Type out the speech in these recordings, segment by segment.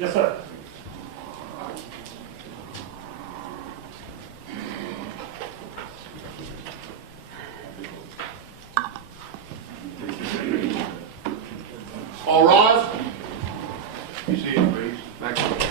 Yes, sir. All rise. You see it, please. Thank you.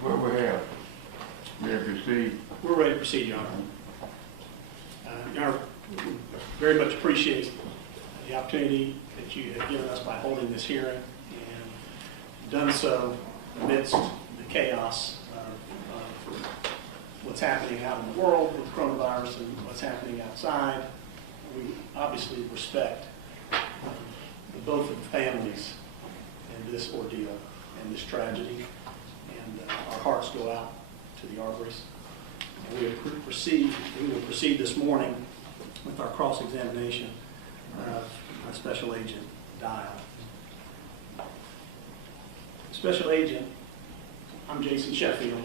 What we have? May I proceed? We're ready to proceed, Your Honor. Your Honor, we very much appreciate the opportunity that you have given us by holding this hearing, and done so amidst the chaos of what's happening out in the world with coronavirus and what's happening outside. We obviously respect both of the families in this ordeal and this tragedy, and our hearts go out to the Arbery's. And we will proceed this morning with our cross-examination of our Special Agent Dial. Special Agent, I'm Jason Sheffield.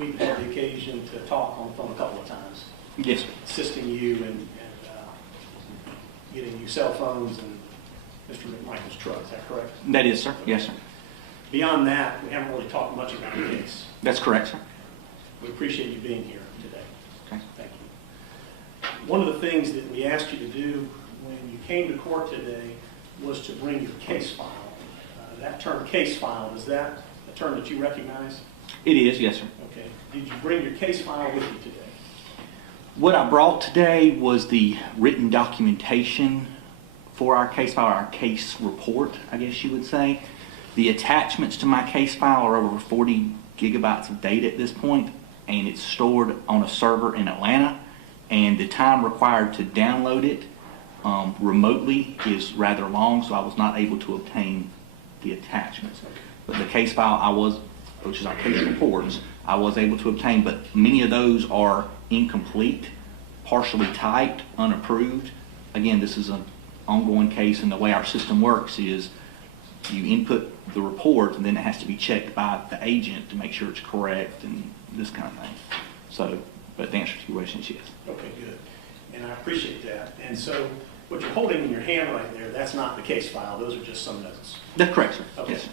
We've had the occasion to talk on the phone a couple of times. Yes, sir. Assisting you and getting you cell phones and Mr. McMichael's truck. Is that correct? That is, sir. Yes, sir. Beyond that, we haven't really talked much about the case. That's correct, sir. We appreciate you being here today. Okay. Thank you. One of the things that we asked you to do when you came to court today was to bring your case file. That term, case file, is that a term that you recognize? It is, yes, sir. Okay. Did you bring your case file with you today? What I brought today was the written documentation for our case file, our case report, I guess you would say. The attachments to my case file are over 40 gigabytes of data at this point, and it's stored on a server in Atlanta, and the time required to download it remotely is rather long, so I was not able to obtain the attachments. But the case file which is our case reports, I was able to obtain, but many of those are incomplete, partially typed, unapproved. Again, this is an ongoing case, and the way our system works is you input the report, and then it has to be checked by the agent to make sure it's correct and this kind of thing. So, but the answer to your question is yes. Okay, good. And I appreciate that. And so what you're holding in your hand right there, that's not the case file. Those are just some notes. That's correct, sir. Okay. Yes, sir.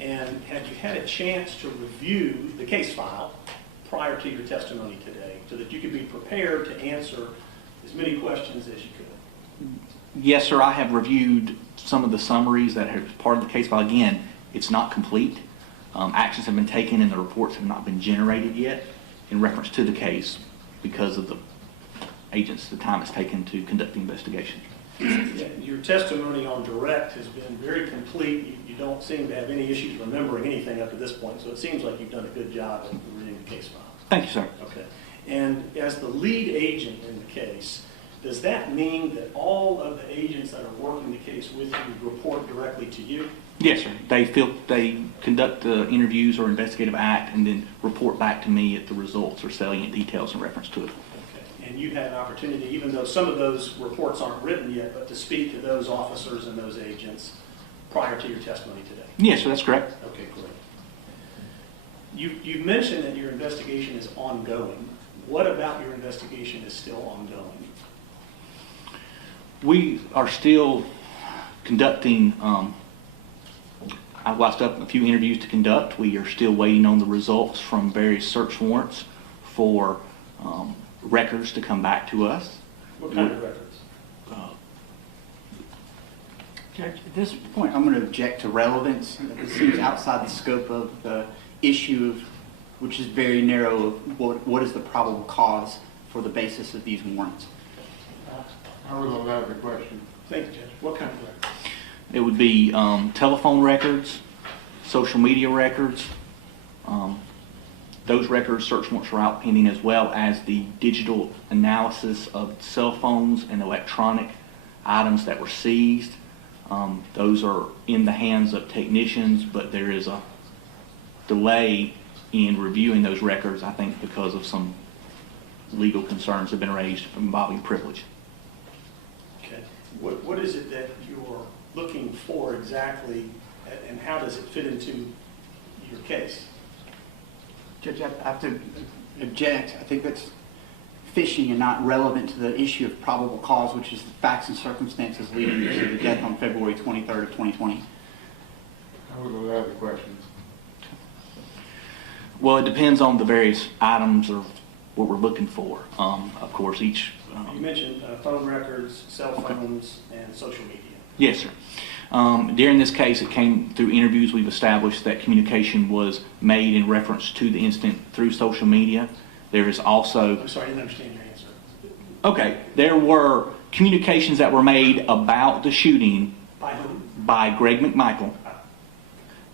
And had you had a chance to review the case file prior to your testimony today so that you could be prepared to answer as many questions as you could? Yes, sir. I have reviewed some of the summaries that are part of the case file. Again, it's not complete. Actions have been taken and the reports have not been generated yet in reference to the case because of the time it's taken to conduct the investigation. Yeah, your testimony on direct has been very complete. You don't seem to have any issues remembering anything up to this point, so it seems like you've done a good job of reading the case file. Thank you, sir. Okay. And as the lead agent in the case, does that mean that all of the agents that are working the case with you report directly to you? Yes, sir. They conduct the interviews or investigative act and then report back to me at the results or salient details in reference to it. Okay. And you had an opportunity, even though some of those reports aren't written yet, but to speak to those officers and those agents prior to your testimony today? Yes, sir. That's correct. Okay, great. You've mentioned that your investigation is ongoing. What about your investigation is still ongoing? We are still conducting, I've still have a few interviews to conduct. We are still waiting on the results from various search warrants for records to come back to us. What kind of records? Judge, at this point, I'm going to object to relevance. It seems outside the scope of the issue, which is very narrow, of what is the probable cause for the basis of these warrants. I was allowed the question. Thank you, Judge. What kind of records? It would be telephone records, social media records. Those records, search warrants are out pending, as well as the digital analysis of cell phones and electronic items that were seized. Those are in the hands of technicians, but there is a delay in reviewing those records, I think, because of some legal concerns have been raised involving privilege. Okay. What is it that you're looking for exactly, and how does it fit into your case? Judge, I have to object. I think that's fishing and not relevant to the issue of probable cause, which is the facts and circumstances leading to the death on February 23rd of 2020. I would allow the question. Well, it depends on the various items or what we're looking for. Of course, each... You mentioned phone records, cell phones, and social media. Yes, sir. During this case, it came through interviews. We've established that communication was made in reference to the incident through social media. There is also... I'm sorry, I didn't understand your answer. Okay, there were communications that were made about the shooting By whom? by Greg McMichael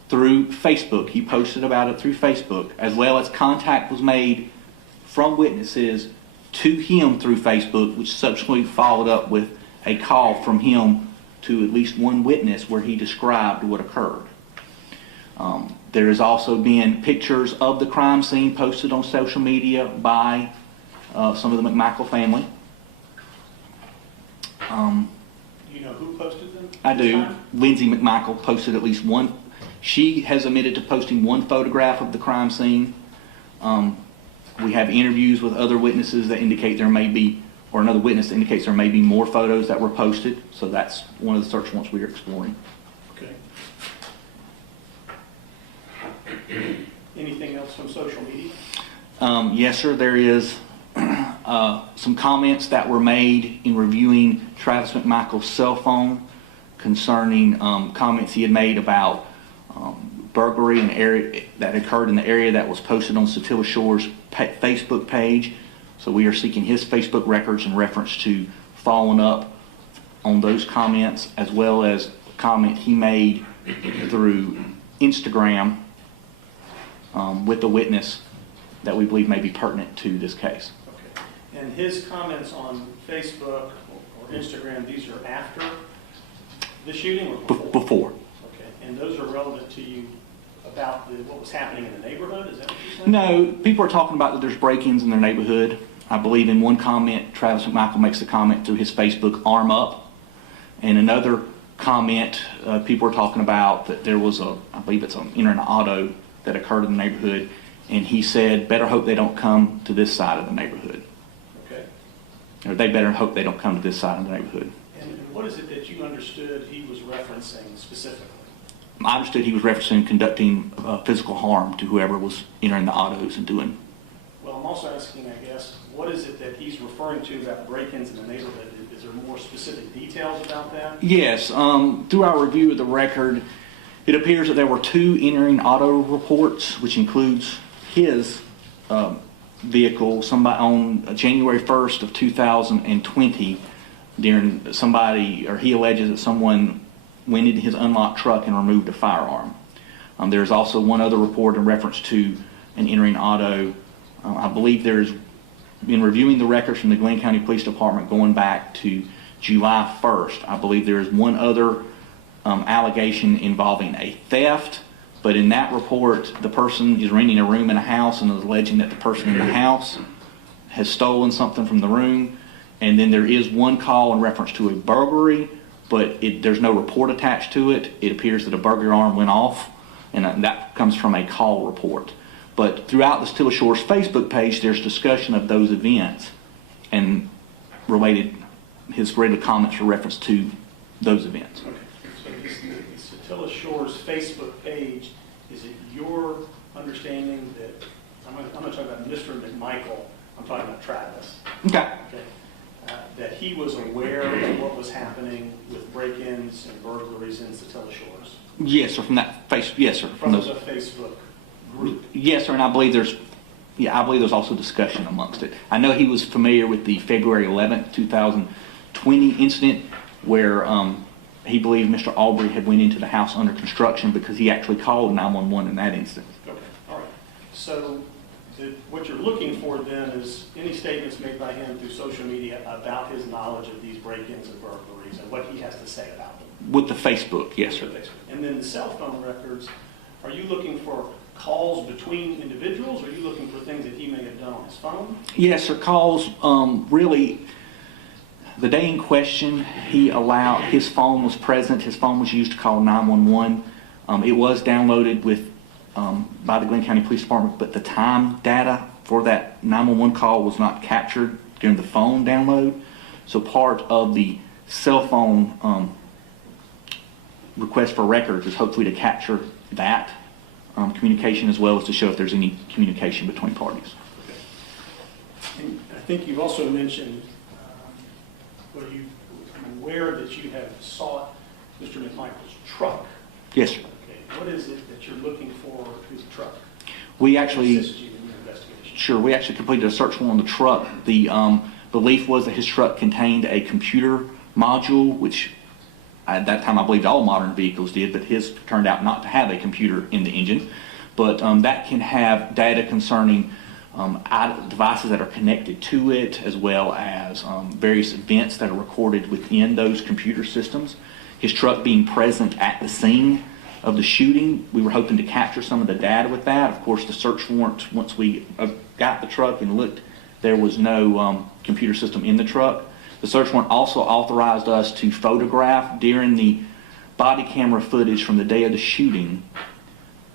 through Facebook. He posted about it through Facebook, as well as contact was made from witnesses to him through Facebook, which subsequently followed up with a call from him to at least one witness where he described what occurred. There has also been pictures of the crime scene posted on social media by some of the McMichael family. You know who posted them? I this do. time? Lindsay McMichael posted at least one. She has admitted to posting one photograph of the crime scene. We have interviews with other witnesses that indicate there may be, or another witness that indicates there may be more photos that were posted. So that's one of the search warrants we are exploring. Okay. Anything else from social media? Yes, sir. There is some comments that were made in reviewing Travis McMichael's cell phone concerning comments he had made about burglary in area that occurred in the area that was posted on Satilla Shore's Facebook page. So we are seeking his Facebook records in reference to following up on those comments, as well as a comment he made through Instagram with a witness that we believe may be pertinent to this case. Okay. And his comments on Facebook or Instagram, these are after the shooting or before? Before. Okay. And those are relevant to you about what was happening in the neighborhood? Is that what you're saying? No, people are talking about that there's break-ins in their neighborhood. I believe in one comment, Travis McMichael makes the comment through his Facebook, arm up. And another comment, people are talking about that there was I believe it's an entering auto that occurred in the neighborhood. And he said, better hope they don't come to this side of the neighborhood. Okay. Or they better hope they don't come to this side of the neighborhood. And what is it that you understood he was referencing specifically? I understood he was referencing conducting physical harm to whoever was entering the autos and doing. Well, I'm also asking, I guess, what is it that he's referring to about break-ins in the neighborhood? Is there more specific details about that? Yes. Through our review of the record, it appears that there were 2 entering auto reports, which includes his vehicle, somebody on January 1st of 2020, during somebody, or he alleges that someone went into his unlocked truck and removed a firearm. There's also one other report in reference to an entering auto. I believe there's, in reviewing the records from the Glynn County Police Department going back to July 1st, I believe there is one other allegation involving a theft, but in that report, the person is renting a room in a house and is alleging that the person in the house has stolen something from the room. And then there is one call in reference to a burglary, but there's no report attached to it. It appears that a burglary alarm went off, and that comes from a call report. But throughout the Satilla Shore's Facebook page, there's discussion of those events and his related comments are reference to those events. Okay. So the Satilla Shore's Facebook page, is it your understanding that, I'm not talking about Mr. McMichael, I'm talking about Travis. Okay. Okay. That he was aware of what was happening with break-ins and burglaries in Satilla Shores? Yes, sir. From that yes, sir. From the Facebook group? Yes, sir. And I believe there's also discussion amongst it. I know he was familiar with the February 11th, 2020 incident where he believed Mr. Arbery had went into the house under construction because he actually called 911 in that instance. Okay. All right. So what you're looking for then is any statements made by him through social media about his knowledge of these break-ins and burglaries and what he has to say about them. With the Facebook, yes, sir. And then the cell phone records, are you looking for calls between individuals? Are you looking for things that he may have done on his phone? Yes, sir. Calls, really, the day in question, he allowed, his phone was present. His phone was used to call 911. It was downloaded with, by the Glynn County Police Department, but the time data for that 911 call was not captured during the phone download. So part of the cell phone request for records is hopefully to capture that communication, as well as to show if there's any communication between parties. Okay. And I think you've also mentioned, I'm aware that you have sought Mr. McMichael's truck. Yes, sir. Okay. What is it that you're looking for his truck? We To actually, assist you in your investigation? sure, we actually completed a search warrant on the truck. The belief was that his truck contained a computer module, which at that time I believed all modern vehicles did, but his turned out not to have a computer in the engine. But that can have data concerning devices that are connected to it, as well as various events that are recorded within those computer systems. His truck being present at the scene of the shooting, we were hoping to capture some of the data with that. Of course, the search warrant, once we got the truck and looked, there was no computer system in the truck. The search warrant also authorized us to photograph during the body camera footage from the day of the shooting.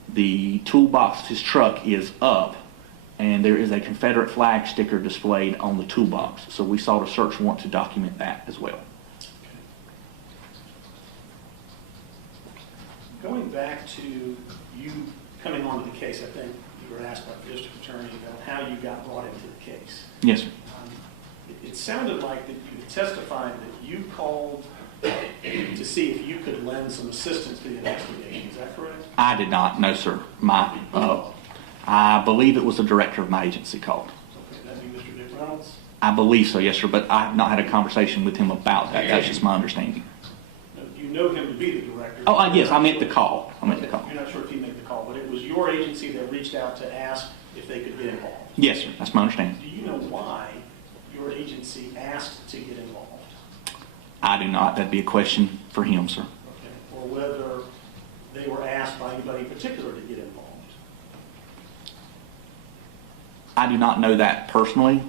The toolbox of his truck is up, and there is a Confederate flag sticker displayed on the toolbox. So we sought a search warrant to document that as well. Going back to you coming onto the case, I think you were asked by the district attorney about how you got brought into the case. Yes, sir. It sounded like that you testified that you called to see if you could lend some assistance to the investigation. Is that correct? I did not, no, sir. I believe it was the director of my agency called. Okay, that'd be Mr. Dick Reynolds? I believe so, yes, sir, but I have not had a conversation with him about that. That's just my understanding. You know him to be the director? Oh, yes, I meant the call. I meant the call. You're not sure if he made the call, but it was your agency that reached out to ask if they could get involved. Yes, sir, that's my understanding. Do you know why your agency asked to get involved? I do not. That'd be a question for him, sir. Okay. Or whether they were asked by anybody in particular to get involved? I do not know that personally.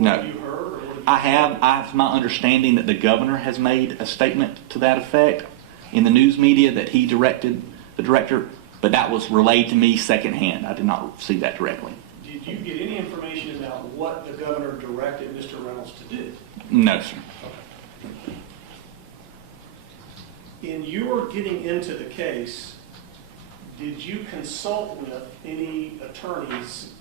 No. Have you heard? Or what have you I have my understanding that the governor has made a statement to that effect in the news media that he directed the director, but that was relayed to me secondhand. I did not see that directly. Did you get any information about what the governor directed Mr. Reynolds to do? No, sir. In your getting into the case, did you consult with any attorneys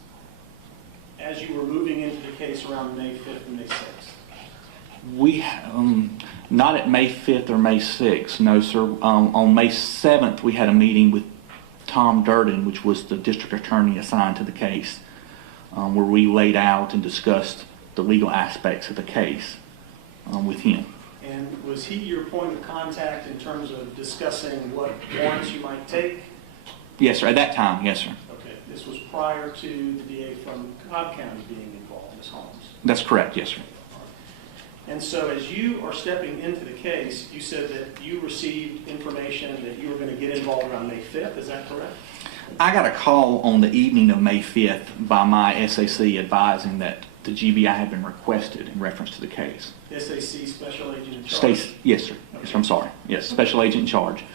as you were moving into the case around May 5th and May 6th? We, not at May 5th or May 6th, no, sir. On May 7th, we had a meeting with Tom Durden, which was the district attorney assigned to the case, where we laid out and discussed the legal aspects of the case with him. And was he your point of contact in terms of discussing what warrants you might take? Yes, sir. At that time, yes, sir. Okay, this was prior to the DA from Cobb County being involved, Ms. Holmes. That's correct, yes, sir. And so as you are stepping into the case, you said that you received information that you were going to get involved around May 5th, is that correct? I got a call on the evening of May 5th by my SAC advising that the GBI had been requested in reference to the case. SAC Special Agent in Charge? Yes, sir. Yes, sir. I'm sorry. Yes, Special Agent in Charge.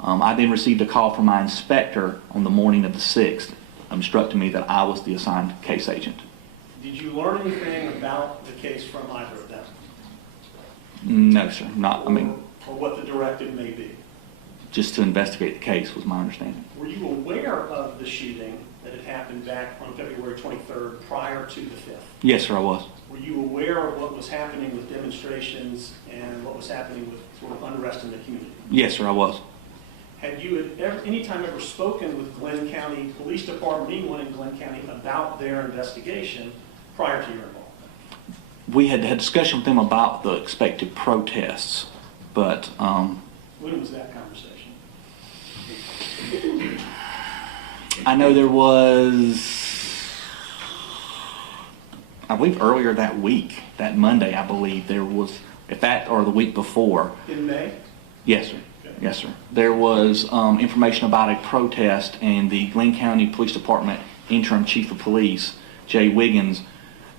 I then received a call from my inspector on the morning of the 6th, instructing me that I was the assigned case agent. Did you learn anything about the case from either of them? No, sir. Not, Or what the directive may be? just to investigate the case was my understanding. Were you aware of the shooting that had happened back on February 23rd prior to the 5th? Yes, sir, I was. Were you aware of what was happening with demonstrations and what was happening with sort of unrest in the community? Yes, sir, I was. Had you any time ever spoken with Glynn County Police Department, anyone in Glynn County, about their investigation prior to your involvement? We had a discussion with them about the expected protests, but When was that conversation? I know there was, I believe earlier that week, that Monday, I believe there was, if that or the week before. In May? Yes, sir. Okay. Yes, sir. There was information about a protest, and the Glynn County Police Department interim chief of police, Jay Wiggins,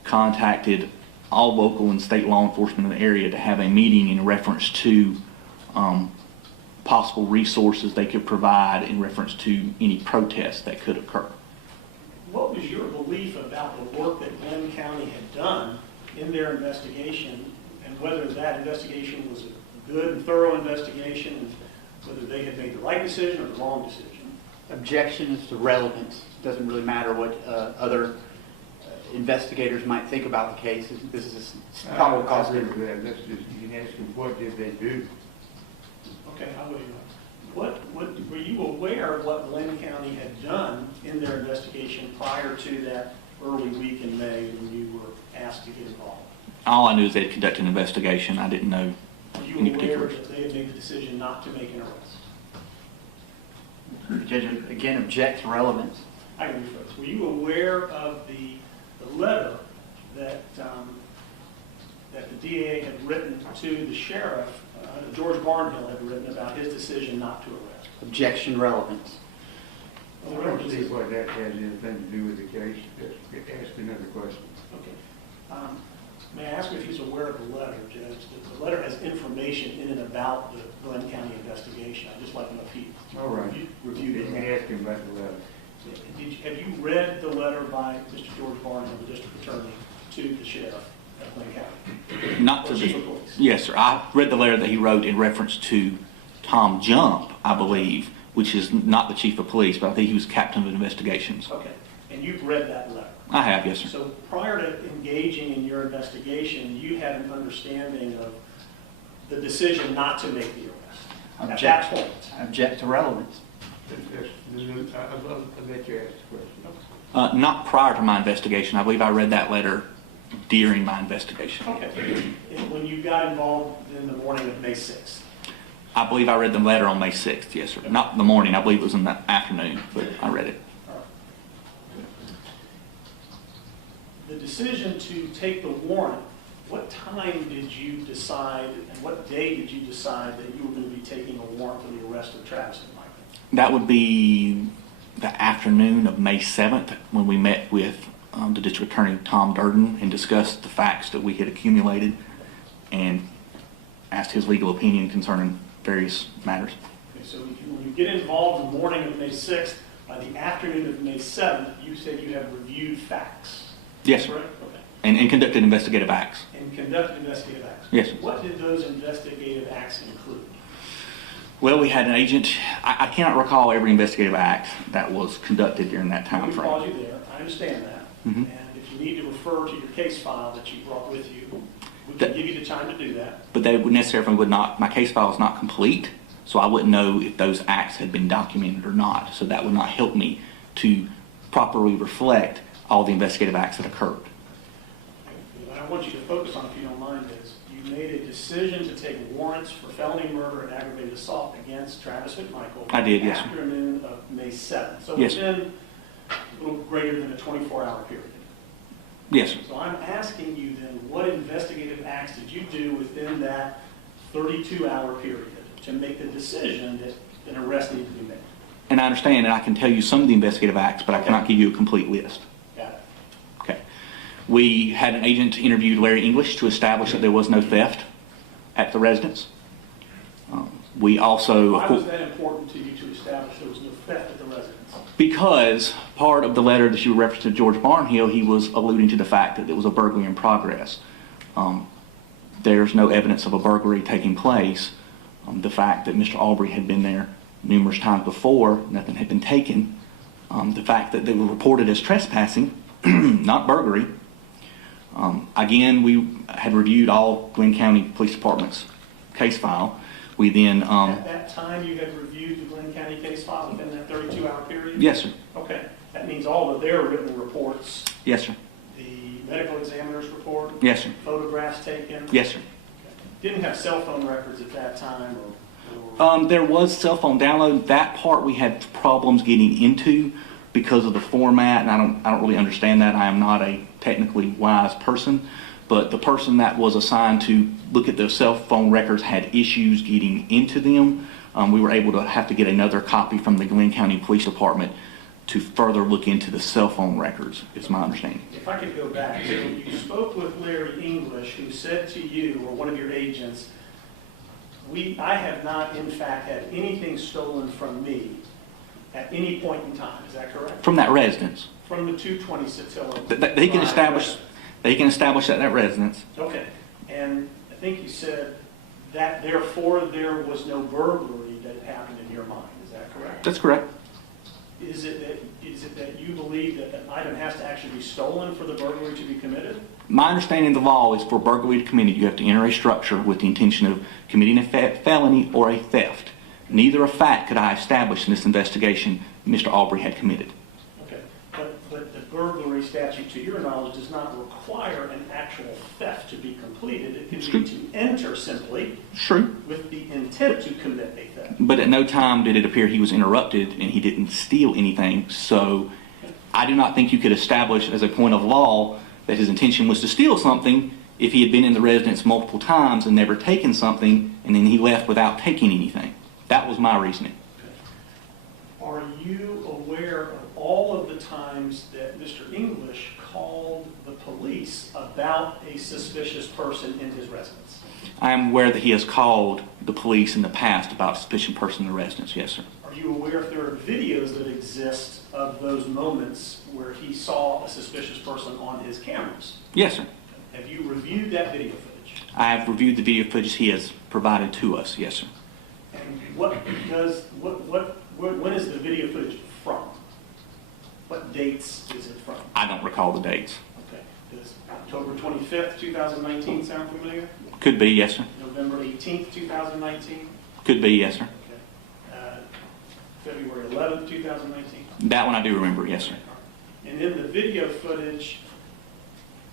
contacted all local and state law enforcement in the area to have a meeting in reference to possible resources they could provide in reference to any protests that could occur. What was your belief about the work that Glynn County had done in their investigation, and whether that investigation was a good and thorough investigation, and whether they had made the right decision or the wrong decision? Objection is to relevance. It doesn't really matter what other investigators might think about the case. This is a probable cause. I agree with that. Let's just, you can ask them, what did they do? Okay, I'll wait. What were you aware of what Glynn County had done in their investigation prior to that early week in May when you were asked to get involved? All I knew is they had conducted an investigation. I didn't know Were you any aware particulars. that they had made the decision not to make an arrest? Judge, again, object to relevance. I can rephrase. Were you aware of the letter that that the DA had written to the sheriff, George Barnhill had written about his decision not to arrest? Objection, relevance. I don't see what that has anything to do with the case. Just ask another question. Okay. May I ask if he's aware of the letter, Judge? The letter has information in and about the Glynn County investigation. I'd just like to know if he All right. reviewed You it. can ask him about the letter. Have you read the letter by Mr. George Barnhill, the district attorney, to the sheriff of Glynn County? Not to Or chief the, of police? yes, sir. I read the letter that he wrote in reference to Tom Jump, I believe, which is not the chief of police, but I think he was captain of investigations. Okay. And you've read that letter? I have, yes, sir. So prior to engaging in your investigation, you had an understanding of the decision not to make the arrest? At that point? Object to relevance. I'll let you ask the question. Not prior to my investigation. I believe I read that letter during my investigation. Okay. And when you got involved in the morning of May 6th? I believe I read the letter on May 6th, yes, sir. Not in the morning. I believe it was in the afternoon, but I read it. All right. The decision to take the warrant, what time did you decide and what day did you decide that you were going to be taking a warrant for the arrest of Travis McMichael? That would be the afternoon of May 7th when we met with the district attorney, Tom Durden, and discussed the facts that we had accumulated and asked his legal opinion concerning various matters. Okay, so when you get involved in the morning of May 6th, by the afternoon of May 7th, you said you have reviewed facts. Yes, sir. Correct? Okay. And conducted investigative acts. And conducted investigative acts. Yes, sir. What did those investigative acts include? Well, we had an agent. I cannot recall every investigative act that was conducted during that time We frame. called you there. I understand that. Mhm. And if you need to refer to your case file that you brought with you, we can give you the time to do that. But they would necessarily would not, my case file is not complete, so I wouldn't know if those acts had been documented or not. So that would not help me to properly reflect all the investigative acts that occurred. What I want you to focus on, if you don't mind, is you made a decision to take warrants for felony murder and aggravated assault against Travis McMichael. I did, yes, sir. Afternoon of May 7th. So Yes, sir. within a little greater than a 24-hour period. Yes, sir. So I'm asking you then, what investigative acts did you do within that 32-hour period to make the decision that an arrest needed to be made? And I understand, and I can tell you some of the investigative acts, but I Okay. cannot give you a complete list. Got it. Okay. We had an agent interview Larry English to establish that there was no theft at the residence. We also, Why was that important to you to establish there was no theft at the residence? because part of the letter that you referenced to George Barnhill, he was alluding to the fact that there was a burglary in progress. There's no evidence of a burglary taking place. The fact that Mr. Arbery had been there numerous times before, nothing had been taken. The fact that they were reported as trespassing, not burglary. Again, we had reviewed all Glynn County Police Department's case file. We then, At that time, you had reviewed the Glynn County case file within that 32-hour period? yes, sir. Okay. That means all of their written reports, Yes, sir. the medical examiner's report, Yes, sir. photographs taken? Yes, sir. Didn't have cell phone records at that time or There was cell phone download. That part we had problems getting into because of the format, and I don't really understand that. I am not a technically wise person, but the person that was assigned to look at those cell phone records had issues getting into them. we were able to have to get another copy from the Glynn County Police Department to further look into the cell phone records, is my understanding. If I could go back, so you spoke with Larry English, who said to you, or one of your agents, I have not in fact had anything stolen from me at any point in time, is that correct? From that residence. From the 226 Hill. They can establish that residence. Okay, and I think you said that therefore there was no burglary that happened in your mind, is that correct? That's correct. Is it that you believe that an item has to actually be stolen for the burglary to be committed? My understanding of the law is for burglary to be committed, you have to enter a structure with the intention of committing a felony or a theft. Neither a fact could I establish in this investigation Mr. Arbery had committed. Okay, but the burglary statute, to your knowledge, does not require an actual theft to be completed. It can be to enter simply True. with the intent to commit a theft. But at no time did it appear he was interrupted and he didn't steal anything. So I do not think you could establish as a point of law that his intention was to steal something if he had been in the residence multiple times and never taken something and then he left without taking anything. That was my reasoning. Okay. Are you aware of all of the times that Mr. English called the police about a suspicious person in his residence? I am aware that he has called the police in the past about a suspicious person in the residence. Yes, sir. Are you aware if there are videos that exist of those moments where he saw a suspicious person on his cameras? Yes, sir. Have you reviewed that video footage? I have reviewed the video footage he has provided to us. Yes, sir. And when is the video footage from? What dates is it from? I don't recall the dates. Okay. Does October 25th, 2019 sound familiar? Could be, yes, sir. November 18th, 2019? Could be, yes, sir. Okay. February 11th, 2019? That one I do remember, yes, sir. And in the video footage,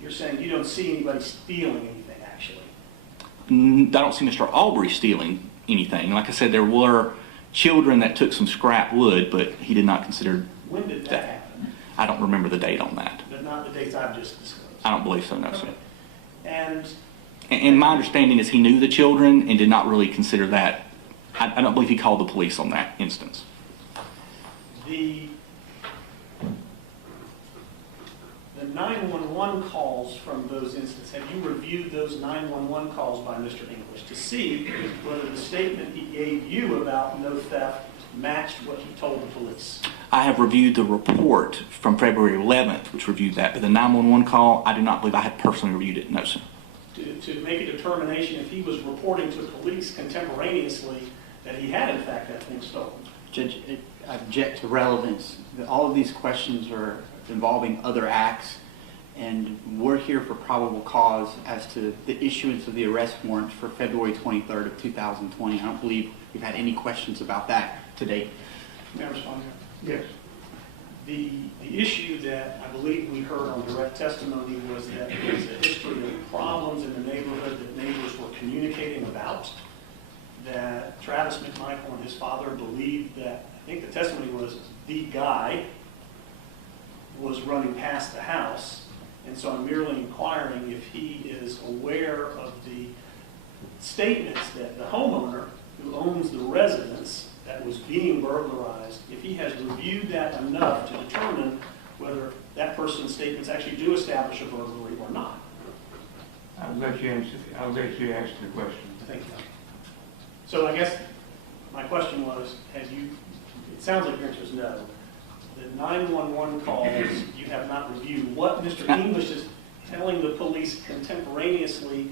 you're saying you don't see anybody stealing anything, actually? I don't see Mr. Arbery stealing anything. Like I said, there were children that took some scrap wood, but he did not consider When did that happen? I don't remember the date on that. But not the dates I've just disclosed? I don't believe so, no, sir. Okay. And And my understanding is he knew the children and did not really consider that. I don't believe he called the police on that instance. the 911 calls from those instances, have you reviewed those 911 calls by Mr. English to see whether the statement he gave you about no theft matched what he told the police? I have reviewed the report from February 11th, which reviewed that, but the 911 call, I do not believe I had personally reviewed it, no, sir. To make a determination if he was reporting to police contemporaneously that he had in fact that thing stolen. Judge, I object to relevance. All of these questions are involving other acts, and we're here for probable cause as to the issuance of the arrest warrant for February 23rd of 2020. I don't believe we've had any questions about that to date. May I respond? Yes. The issue that I believe we heard on direct testimony was that there was a history of problems in the neighborhood that neighbors were communicating about, that Travis McMichael and his father believed that, I think the testimony was, the guy was running past the house. And so I'm merely inquiring if he is aware of the statements that the homeowner who owns the residence that was being burglarized, if he has reviewed that enough to determine whether that person's statements actually do establish a burglary or not. I'll let you answer the question. Thank you. So I guess my question was, it sounds like your answer is no. The 911 calls, you have not reviewed what Mr. English is telling the police contemporaneously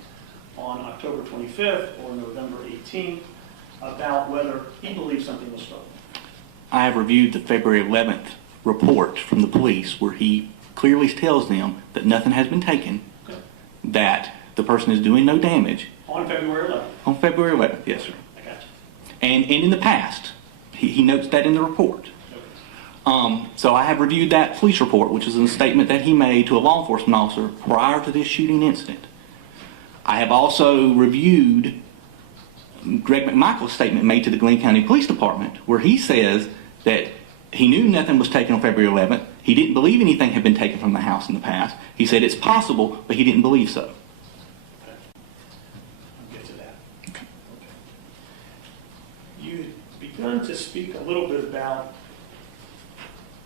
on October 25th or November 18th about whether he believes something was stolen. I have reviewed the February 11th report from the police where he clearly tells them that nothing has been taken, Okay. that the person is doing no damage. On February 11th. On February 11th, yes, sir. I got you. And in the past, he notes that in the report. Okay. So I have reviewed that police report, which is a statement that he made to a law enforcement officer prior to this shooting incident. I have also reviewed Greg McMichael's statement made to the Glynn County Police Department, where he says that he knew nothing was taken on February 11th. He didn't believe anything had been taken from the house in the past. He said it's possible, but he didn't believe so. Okay. I'll get to that. Okay. You begun to speak a little bit about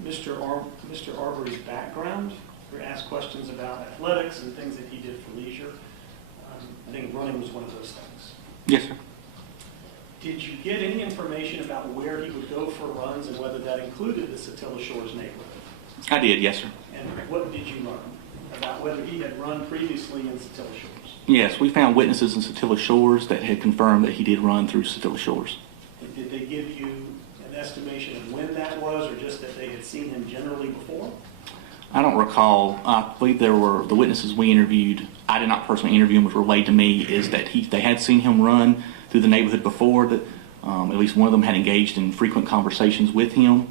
Mr. Arbery's background. We were asked questions about athletics and things that he did for leisure. I think running was one of those things. Yes, sir. Did you get any information about where he would go for runs and whether that included the Satilla Shores neighborhood? I did, yes, sir. And what did you learn about whether he had run previously in Satilla Shores? Yes, we found witnesses in Satilla Shores that had confirmed that he did run through Satilla Shores. And did they give you an estimation of when that was, or just that they had seen him generally before? I don't recall. I believe there were the witnesses we interviewed. I did not personally interview him. Was relayed to me is that they had seen him run through the neighborhood before. That at least one of them had engaged in frequent conversations with him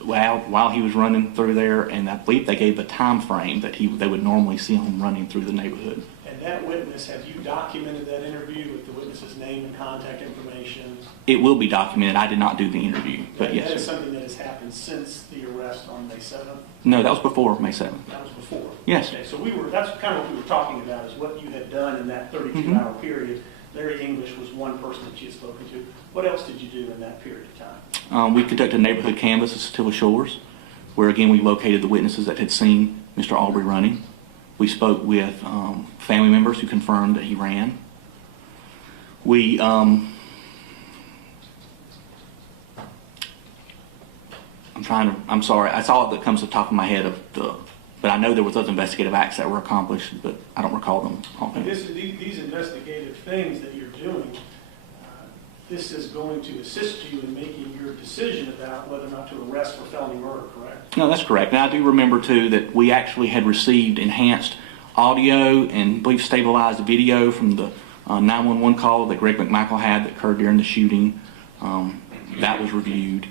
while he was running through there, and I believe they gave a time frame that they would normally see him running through the neighborhood. And that witness, have you documented that interview with the witness's name and contact information? It will be documented. I did not do the interview, but yes, That is sir. something that has happened since the arrest on May 7th? No, that was before May 7th. That was before? Yes. Okay, so that's kind of what we were talking about, is what you had done in that 32-hour period. Larry English was one person that you had spoken to. What else did you do in that period of time? We conducted a neighborhood canvass at Satilla Shores, where again we located the witnesses that had seen Mr. Arbery running. We spoke with family members who confirmed that he ran. We I'm sorry, that's all that comes to the top of my head but I know there was other investigative acts that were accomplished, but I don't recall them offhand. These investigative things that you're doing, this is going to assist you in making your decision about whether or not to arrest for felony murder, correct? No, that's correct. And I do remember, too, that we actually had received enhanced audio and I believe stabilized video from the 911 call that Greg McMichael had that occurred during the shooting. That was reviewed.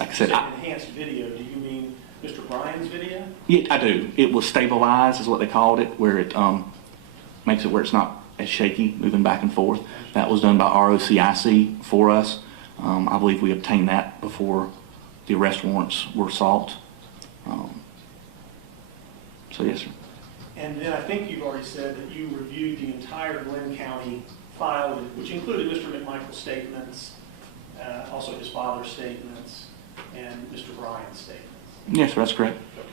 Like I said, enhanced video, do you mean Mr. Bryan's video? Yeah, I do. It was stabilized, is what they called it, where it makes it where it's not as shaky, moving back and forth. That was done by ROCIC for us. I believe we obtained that before the arrest warrants were sought. So yes, sir. And then I think you've already said that you reviewed the entire Glynn County file, which included Mr. McMichael's statements, also his father's statements, and Mr. Bryan's statements. Yes, sir, that's correct. Okay.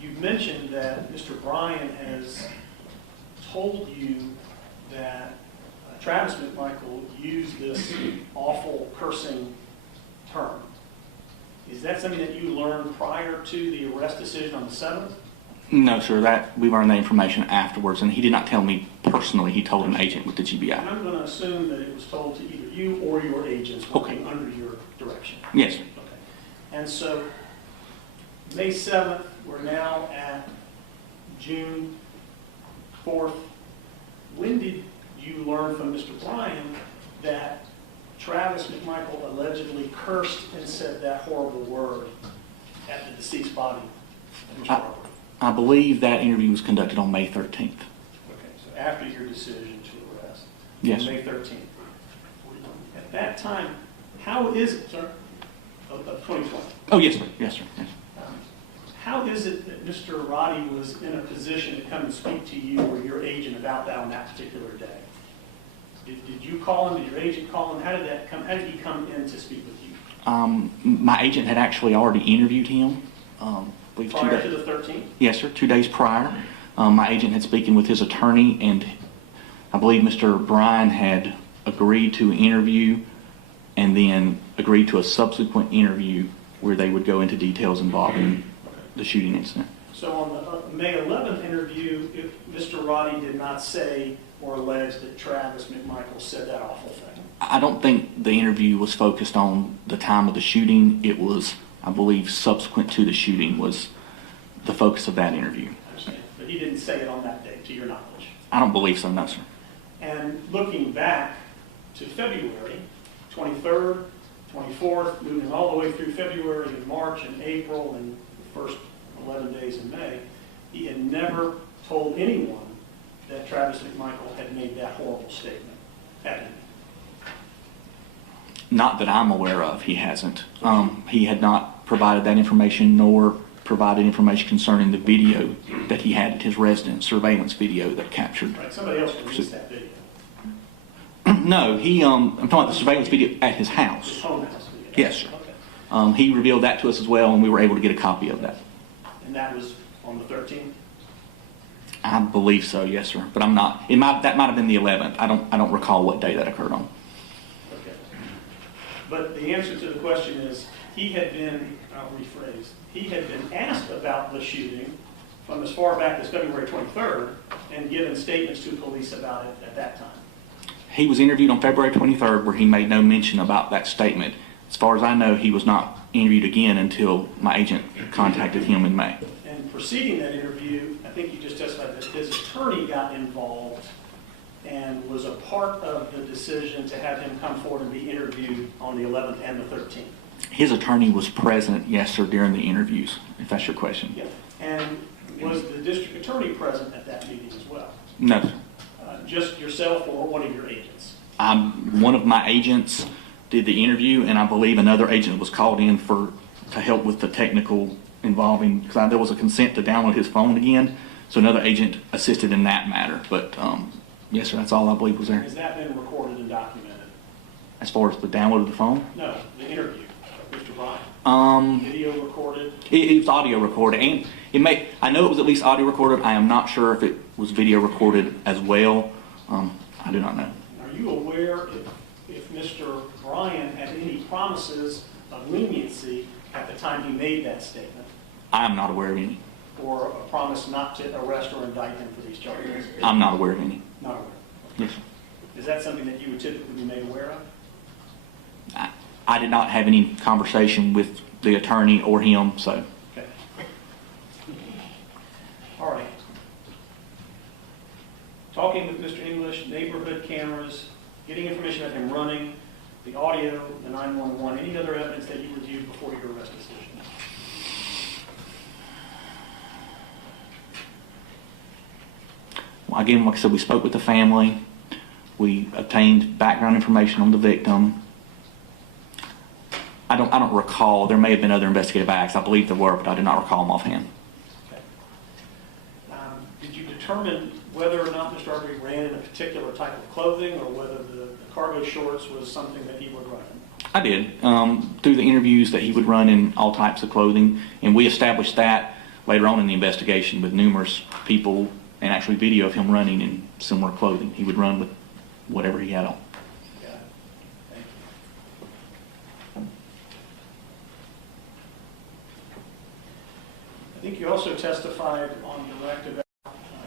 You've mentioned that Mr. Bryan has told you that Travis McMichael used this awful cursing term. Is that something that you learned prior to the arrest decision on the 7th? No, sir. We learned that information afterwards, and he did not tell me personally. He told an agent with the GBI. And I'm going to assume that it was told to either you or your agents working under your direction. Yes, sir. Okay. And so, May 7th, we're now at June 4th. When did you learn from Mr. Bryan that Travis McMichael allegedly cursed and said that horrible word at the deceased body of Mr. Arbery? I believe that interview was conducted on May 13th. Okay, so after your decision to arrest. Yes. On May 13th. At that time, how is it, sir, of 2020? Oh, yes, sir. Yes, sir. Yes. How is it that Mr. Roddie was in a position to come and speak to you or your agent about that on that particular day? Did you call him? Did your agent call him? How did that come? How did he come in to speak with you? My agent had actually already interviewed him. Prior to the 13th? Yes, sir. 2 days prior. My agent had spoken with his attorney, and I believe Mr. Bryan had agreed to an interview and then agreed to a subsequent interview where they would go into details involving the shooting incident. So on the May 11th interview, if Mr. Roddie did not say or allege that Travis McMichael said that awful thing? I don't think the interview was focused on the time of the shooting. It was, I believe, subsequent to the shooting was the focus of that interview. I understand. But he didn't say it on that day, to your knowledge? I don't believe so, no, sir. And looking back to February 23rd, 24th, moving all the way through February and March and April and the first 11 days in May, he had never told anyone that Travis McMichael had made that horrible statement, had he? Not that I'm aware of, he hasn't. He had not provided that information nor provided information concerning the video that he had at his residence, surveillance video that captured. Right, somebody else released that video. No, I'm talking about the surveillance video at his His house. home house video? Yes, sir. Okay. He revealed that to us as well, and we were able to get a copy of that. And that was on the 13th? I believe so, yes, sir. But I'm not. That might have been the 11th. I don't recall what day that occurred on. Okay. But the answer to the question is, I'll rephrase, he had been asked about the shooting from as far back as February 23rd and given statements to police about it at that time. He was interviewed on February 23rd, where he made no mention about that statement. As far as I know, he was not interviewed again until my agent contacted him in May. And preceding that interview, I think you just testified that his attorney got involved and was a part of the decision to have him come forward and be interviewed on the 11th and the 13th. His attorney was present, yes, sir, during the interviews, if that's your question. Yeah. And was the district attorney present at that meeting as well? No, sir. Just yourself or one of your agents? One of my agents did the interview, and I believe another agent was called in to help with the technical involving, because there was a consent to download his phone again, so another agent assisted in that matter. But yes, sir, that's all I believe was there. Has that been recorded and documented? As far as the download of the phone? No, the interview of Mr. Bryan. Video recorded? It was audio recorded, and I know it was at least audio recorded. I am not sure if it was video recorded as well. I do not know. Are you aware if Mr. Bryan had any promises of leniency at the time he made that statement? I am not aware of any. Or a promise not to arrest or indict him for these charges? I'm not aware of any. Not aware. Yes, sir. Is that something that you would typically be made aware of? I did not have any conversation with the attorney or him, so. Okay. All right. Talking with Mr. English, neighborhood cameras, getting information about him running, the audio, the 911, any other evidence that you reviewed before your arrest decision? Well, again, like I said, we spoke with the family. We obtained background information on the victim. I don't recall. There may have been other investigative acts. I believe there were, but I do not recall them offhand. Okay. Did you determine whether or not Mr. Arbery ran in a particular type of clothing, or whether the cargo shorts was something that he would run in? I did. Through the interviews that he would run in all types of clothing, and we established that later on in the investigation with numerous people and actually video of him running in similar clothing. He would run with whatever he had on. Got it. Thank you. I think you also testified on direct about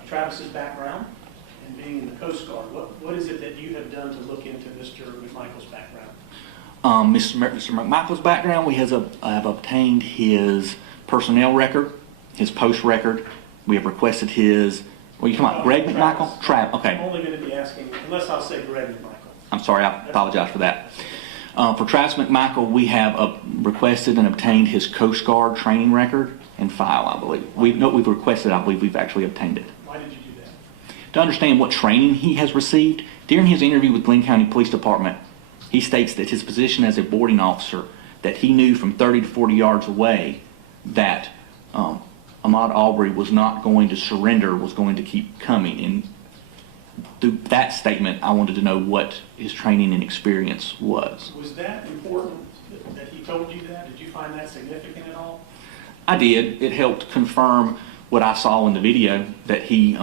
Travis's background and being in the Coast Guard. What is it that you have done to look into Mr. McMichael's background? Mr. McMichael's background, I have obtained his personnel record, his post record. We have requested his, what are you talking about, Greg McMichael? Okay. I'm only going to be asking, unless I'll say Greg McMichael. I'm sorry, I apologize for that. For Travis McMichael, we have requested and obtained his Coast Guard training record and file, I believe. We've requested, I believe we've actually obtained it. Why did you do that? To understand what training he has received, during his interview with Glynn County Police Department, he states that his position as a boarding officer, that he knew from 30 to 40 yards away that Ahmaud Arbery was not going to surrender, was going to keep coming. And through that statement, I wanted to know what his training and experience was. Was that important that he told you that? Did you find that significant at all? I did. It helped confirm what I saw in the video, that he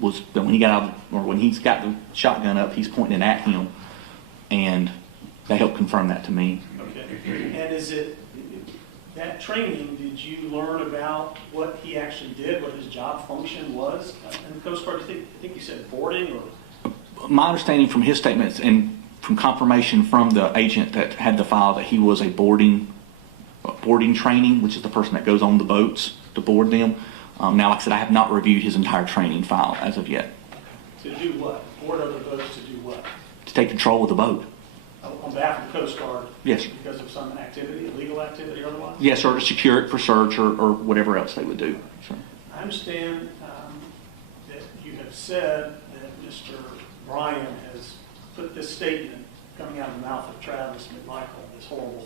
was, when he got out, or when he's got the shotgun up, he's pointing it at him, and that helped confirm that to me. Okay. And is it, that training, did you learn about what he actually did, what his job function was in the Coast Guard? I think you said boarding, or? My understanding from his statements and from confirmation from the agent that had the file, that he was a boarding training, which is the person that goes on the boats to board them. Now, like I said, I have not reviewed his entire training file as of yet. To do what? Board other boats to do what? To take control of the boat. On behalf of the Coast Guard? Yes, sir. Because of some activity, illegal activity or otherwise? Yes, or to secure it for search or whatever else they would do. Sure. I understand that you have said that Mr. Bryan has put this statement coming out of the mouth of Travis McMichael, this horrible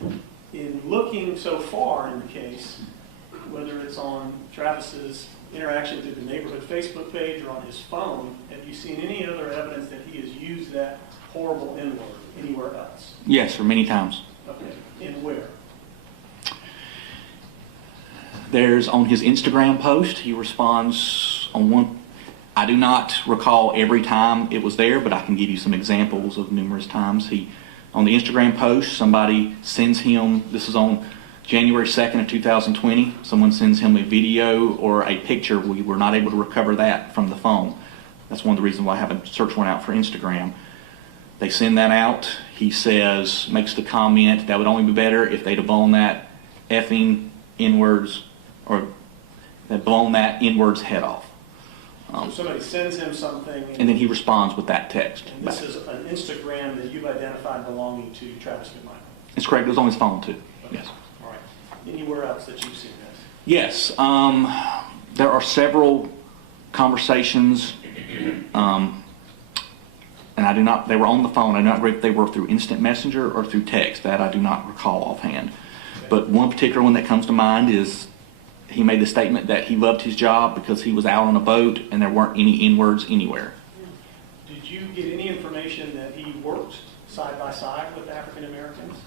thing. In looking so far in the case, whether it's on Travis's interaction through the neighborhood Facebook page or on his phone, have you seen any other evidence that he has used that horrible N-word anywhere else? Yes, sir, many times. Okay, and where? There's on his Instagram post, he responds on one. I do not recall every time it was there, but I can give you some examples of numerous times. On the Instagram post, somebody sends him, this is on January 2nd of 2020, someone sends him a video or a picture. We were not able to recover that from the phone. That's one of the reasons why I have a search warrant out for Instagram. They send that out. He says, makes the comment, that would only be better if they'd have blown that effing N-words, or they'd blown that N-words head off. So somebody sends him something, And then he responds with that text. and this is an Instagram that you've identified belonging to Travis McMichael. It's correct. It was on his phone, too. Okay. Yes. All right. Anywhere else that you've seen this? Yes. There are several conversations, and I do not, they were on the phone. I do not agree if they were through instant messenger or through text. That I do not recall offhand. Okay. But one particular one that comes to mind is he made the statement that he loved his job because he was out on a boat and there weren't any N-words anywhere. Did you get any information that he worked side by side with African Americans?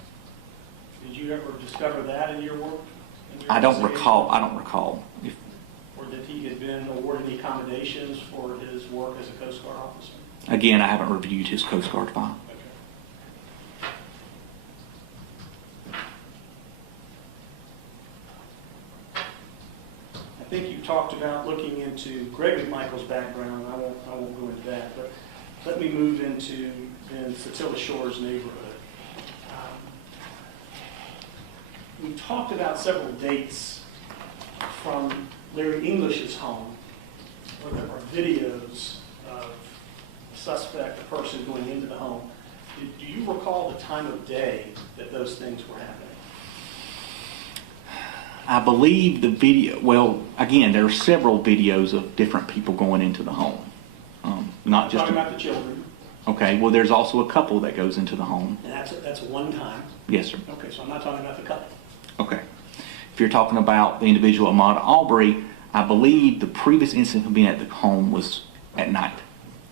Did you ever discover that in your work? I don't recall. Or that he had been awarded any accommodations for his work as a Coast Guard officer? Again, I haven't reviewed his Coast Guard file. I think you talked about looking into Gregory McMichael's background. I won't go into that, but let me move into Satilla Shores neighborhood. We talked about several dates from Larry English's home where there are videos of a suspect, a person going into the home. Do you recall the time of day that those things were happening? I believe the video, well, again, there are several videos of different people going into the home. Not I'm just talking about the children. Okay, well, there's also a couple that goes into the home. And that's one time. Yes, sir. Okay, so I'm not talking about the couple. Okay. If you're talking about the individual Ahmaud Arbery, I believe the previous incident of being at the home was at night.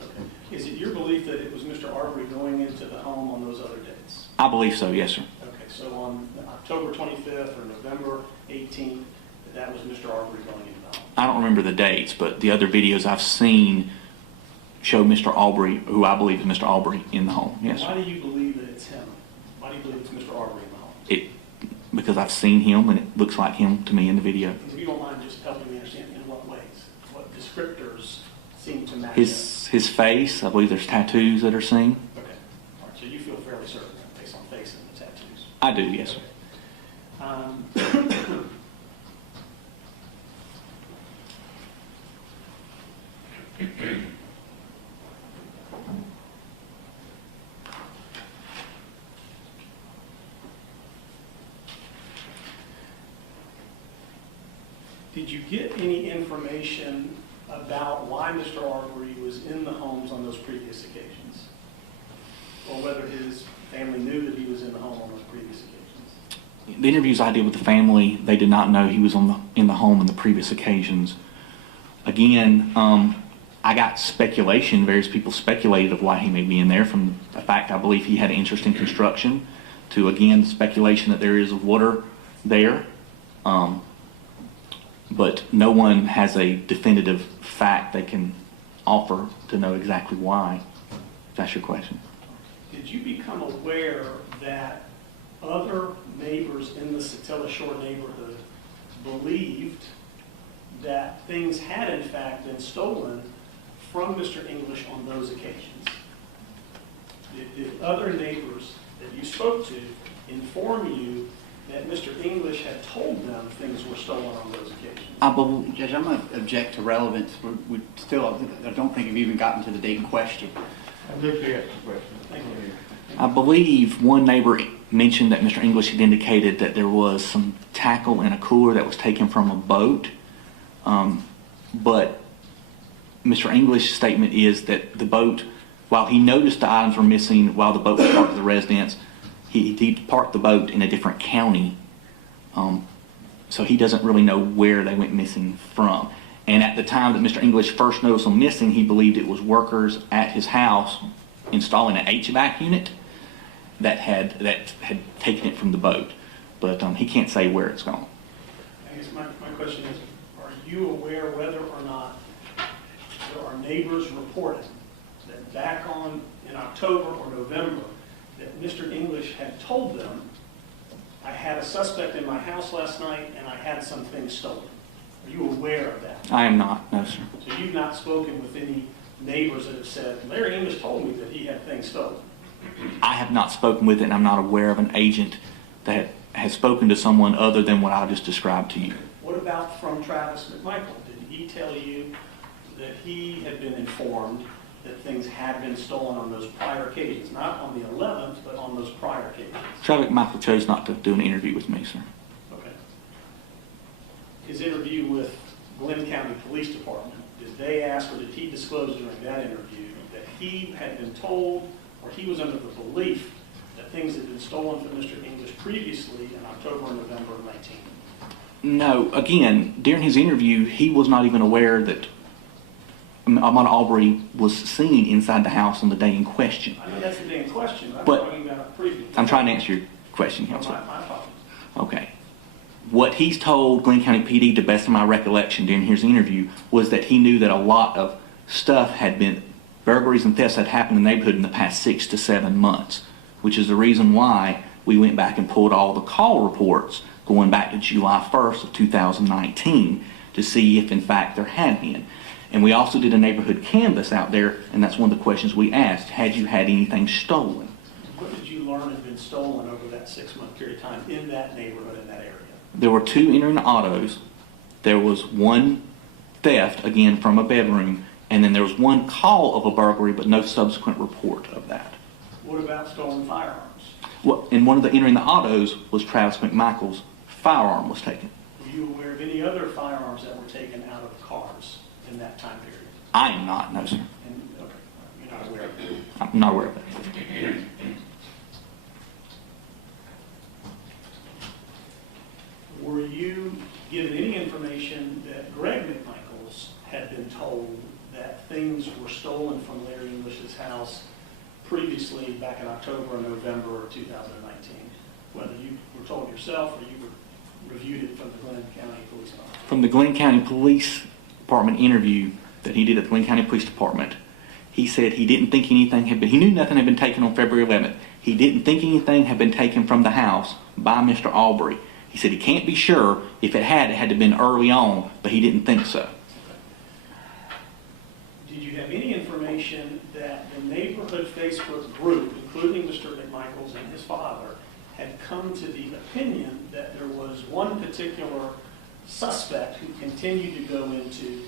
Okay. Is it your belief that it was Mr. Arbery going into the home on those other dates? I believe so, yes, sir. Okay, so on October 25th or November 18th, that was Mr. Arbery going into the home? I don't remember the dates, but the other videos I've seen show Mr. Arbery, who I believe is Mr. Arbery, in the home. Yes, Why sir. do you believe that it's him? Why do you believe it's Mr. Arbery in the home? Because I've seen him and it looks like him to me in the video. If you don't mind just helping me understand in what ways, what descriptors seem to match up? His face, I believe there's tattoos that are seen. Okay, all right, so you feel fairly certain based on face and the tattoos? I do, yes, sir. Did you get any information about why Mr. Arbery was in the homes on those previous occasions? Or whether his family knew that he was in the home on those previous occasions? The interviews I did with the family, they did not know he was in the home on the previous occasions. Again, I got speculation, various people speculated of why he may be in there, from the fact I believe he had an interest in construction, to again, the speculation that there is water there. But no one has a definitive fact they can offer to know exactly why. If that's your question. Did you become aware that other neighbors in the Satilla Shore neighborhood believed that things had in fact been stolen from Mr. English on those occasions? Did other neighbors that you spoke to inform you that Mr. English had told them things were stolen on those occasions? Judge, I'm going to object to relevance. I don't think we've even gotten to the date in question. I'd like to ask a question. Thank you. I believe one neighbor mentioned that Mr. English had indicated that there was some tackle in a cooler that was taken from a boat. But Mr. English's statement is that the boat, while he noticed the items were missing while the boat was parked at the residence, he parked the boat in a different county So he doesn't really know where they went missing from. And at the time that Mr. English first noticed them missing, he believed it was workers at his house installing an HVAC unit that had taken it from the boat. But he can't say where it's gone. I guess my question is, are you aware whether or not there are neighbors reporting that back in October or November that Mr. English had told them, I had a suspect in my house last night and I had some things stolen? Are you aware of that? I am not, no, sir. So you've not spoken with any neighbors that have said, Larry English told me that he had things stolen? I have not spoken with it, and I'm not aware of an agent that has spoken to someone other than what I just described to you. What about from Travis McMichael? Did he tell you that he had been informed that things had been stolen on those prior occasions? Not on the 11th, but on those prior occasions? Travis McMichael chose not to do an interview with me, sir. Okay. His interview with Glynn County Police Department, did they ask or did he disclose during that interview that he had been told or he was under the belief that things had been stolen from Mr. English previously in October and November of 19? No, again, during his interview, he was not even aware that Ahmaud Arbery was seen inside the house on the day in question. I know that's the day in question, but I'm But talking about previously. I'm trying to answer your question, My Counselor. apologies. Okay. What he's told Glynn County PD, to the best of my recollection during his interview, was that he knew that a lot of stuff had been, burglaries and thefts had happened in the neighborhood in the past 6 to 7 months, which is the reason why we went back and pulled all the call reports going back to July 1st of 2019 to see if in fact there had been. And we also did a neighborhood canvass out there, and that's one of the questions we asked. Had you had anything stolen? What did you learn had been stolen over that 6-month period of time in that neighborhood, in that area? There were 2 entering autos. There was 1 theft, again, from a bedroom, and then there was 1 call of a burglary, but no subsequent report of that. What about stolen firearms? Well, and one of the entering the autos was Travis McMichael's firearm was taken. Were you aware of any other firearms that were taken out of cars in that time period? I am not, no, sir. And, okay, you're not aware of that. I'm not aware of that. Were you given any information that Greg McMichaels had been told that things were stolen from Larry English's house previously back in October or November of 2019? Whether you were told yourself or you reviewed it from the Glynn County Police Department? From the Glynn County Police Department interview that he did at the Glynn County Police Department, he said he didn't think anything had been, he knew nothing had been taken on February 11th. He didn't think anything had been taken from the house by Mr. Arbery. He said he can't be sure. If it had to have been early on, but he didn't think so. Did you have any information that the neighborhood Facebook group, including Mr. McMichael's and his father, had come to the opinion that there was one particular suspect who continued to go into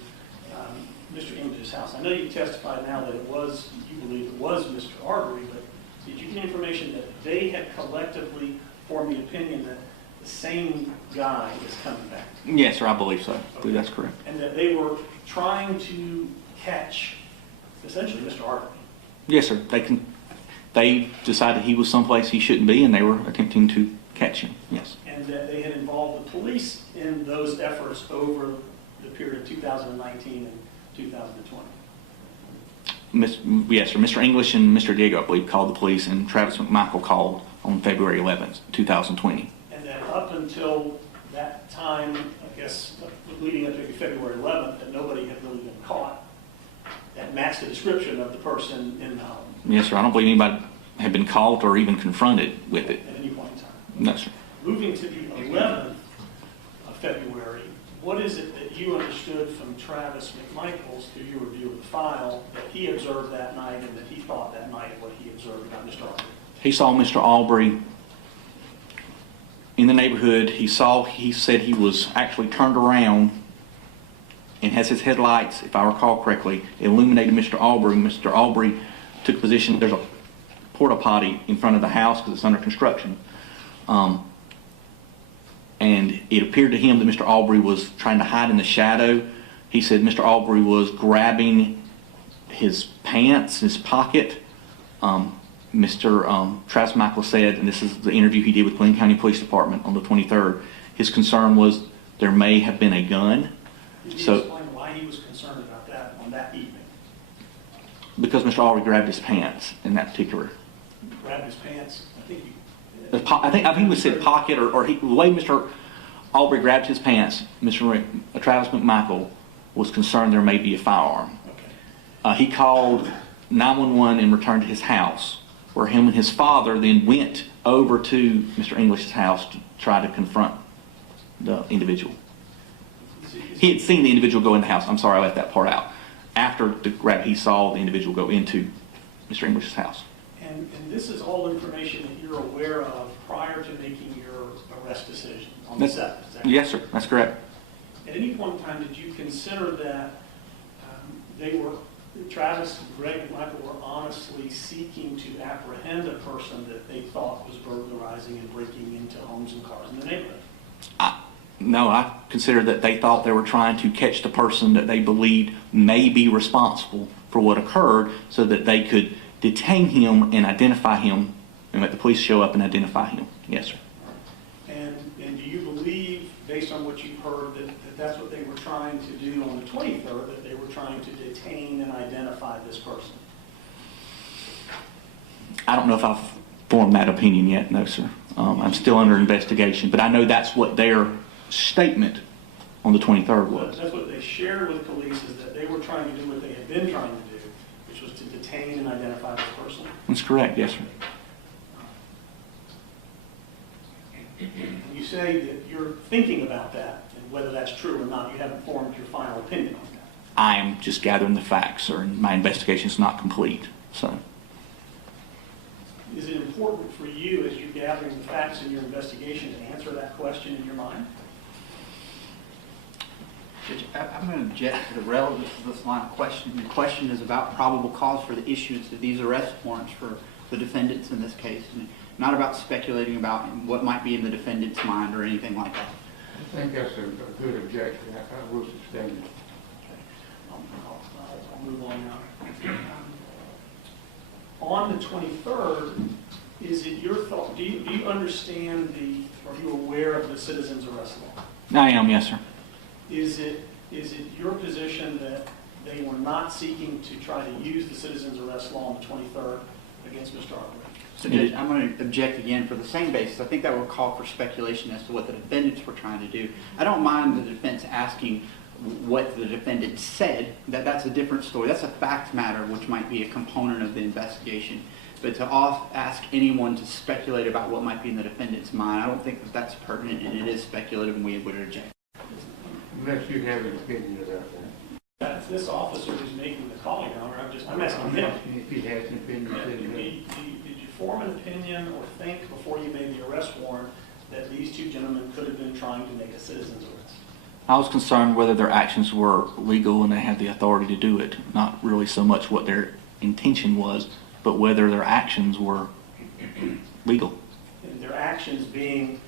Mr. English's house? I know you testified now that it was, you believe it was Mr. Arbery, but did you get information that they had collectively formed the opinion that the same guy is coming back? Yes, sir, I believe so. I believe that's correct. And that they were trying to catch essentially Mr. Arbery? Yes, sir. They decided he was someplace he shouldn't be, and they were attempting to catch him. Yes. And that they had involved the police in those efforts over the period of 2019 and 2020? Yes, sir. Mr. English and Mr. Diego, I believe, called the police, and Travis McMichael called on February 11th, 2020. And that up until that time, I guess, leading up to February 11th, that nobody had really been caught that matched the description of the person in the home? Yes, sir. I don't believe anybody had been caught or even confronted with it. At any point in time? No, sir. Moving to the 11th of February, what is it that you understood from Travis McMichael's, through your review of the file, that he observed that night and that he thought that night what he observed about Mr. Arbery? He saw Mr. Arbery in the neighborhood. He said he was actually turned around and has his headlights, if I recall correctly, illuminated Mr. Arbery. Mr. Arbery took a position. There's a porta potty in front of the house because it's under construction. And it appeared to him that Mr. Arbery was trying to hide in the shadow. He said Mr. Arbery was grabbing his pants, his pocket. Mr. Travis McMichael said, and this is the interview he did with Glynn County Police Department on the 23rd, his concern was there may have been a gun. Did you So, explain why he was concerned about that on that evening? because Mr. Arbery grabbed his pants in that particular. Grabbed his pants? I think I think he was said pocket, or the way Mr. Arbery grabbed his pants, Travis McMichael was concerned there may be a firearm. Okay. He called 911 and returned to his house, where him and his father then went over to Mr. English's house to try to confront the individual. He had seen the individual go in the house. I'm sorry, I left that part out. After the grab, he saw the individual go into Mr. English's house. And this is all information that you're aware of prior to making your arrest decision on the 7th, is that correct? Yes, sir. That's correct. At any point in time, did you consider that Travis and Greg McMichael were honestly seeking to apprehend a person that they thought was burglarizing and breaking into homes and cars in the neighborhood? No, I consider that they thought they were trying to catch the person that they believed may be responsible for what occurred so that they could detain him and identify him and let the police show up and identify him. Yes, sir. And do you believe, based on what you've heard, that that's what they were trying to do on the 23rd, that they were trying to detain and identify this person? I don't know if I've formed that opinion yet, no, sir. I'm still under investigation, but I know that's what their statement on the 23rd was. That's what they shared with police, is that they were trying to do what they had been trying to do, which was to detain and identify this person. That's correct, yes, sir. And you say that you're thinking about that, and whether that's true or not, you haven't formed your final opinion on that. I am just gathering the facts, sir, and my investigation is not complete, so. Is it important for you, as you're gathering the facts in your investigation, to answer that question in your mind? Judge, I'm going to object to the relevance of this line of questioning. The question is about probable cause for the issuance of these arrest warrants for the defendants in this case, and not about speculating about what might be in the defendant's mind or anything like that. I think that's a good objection. I will sustain it. I'll move on now. On the 23rd, is it your thought, do you understand are you aware of the citizen's arrest law? I am, yes, sir. Is it your position that they were not seeking to try to use the citizen's arrest law on the 23rd against Mr. Arbery? So Judge, I'm going to object again for the same basis. I think that will call for speculation as to what the defendants were trying to do. I don't mind the defense asking what the defendant said. That's a different story. That's a fact matter, which might be a component of the investigation. But to ask anyone to speculate about what might be in the defendant's mind, I don't think that that's pertinent, and it is speculative, and we would reject. Unless you have an opinion about that. That's this officer who's making the call, Your Honor. I'm asking him. If he has an opinion, Did you form an opinion or think before you made the arrest warrant that these two gentlemen could have been trying to make a citizen's arrest? I was concerned whether their actions were legal and they had the authority to do it, not really so much what their intention was, but whether their actions were legal. And their actions being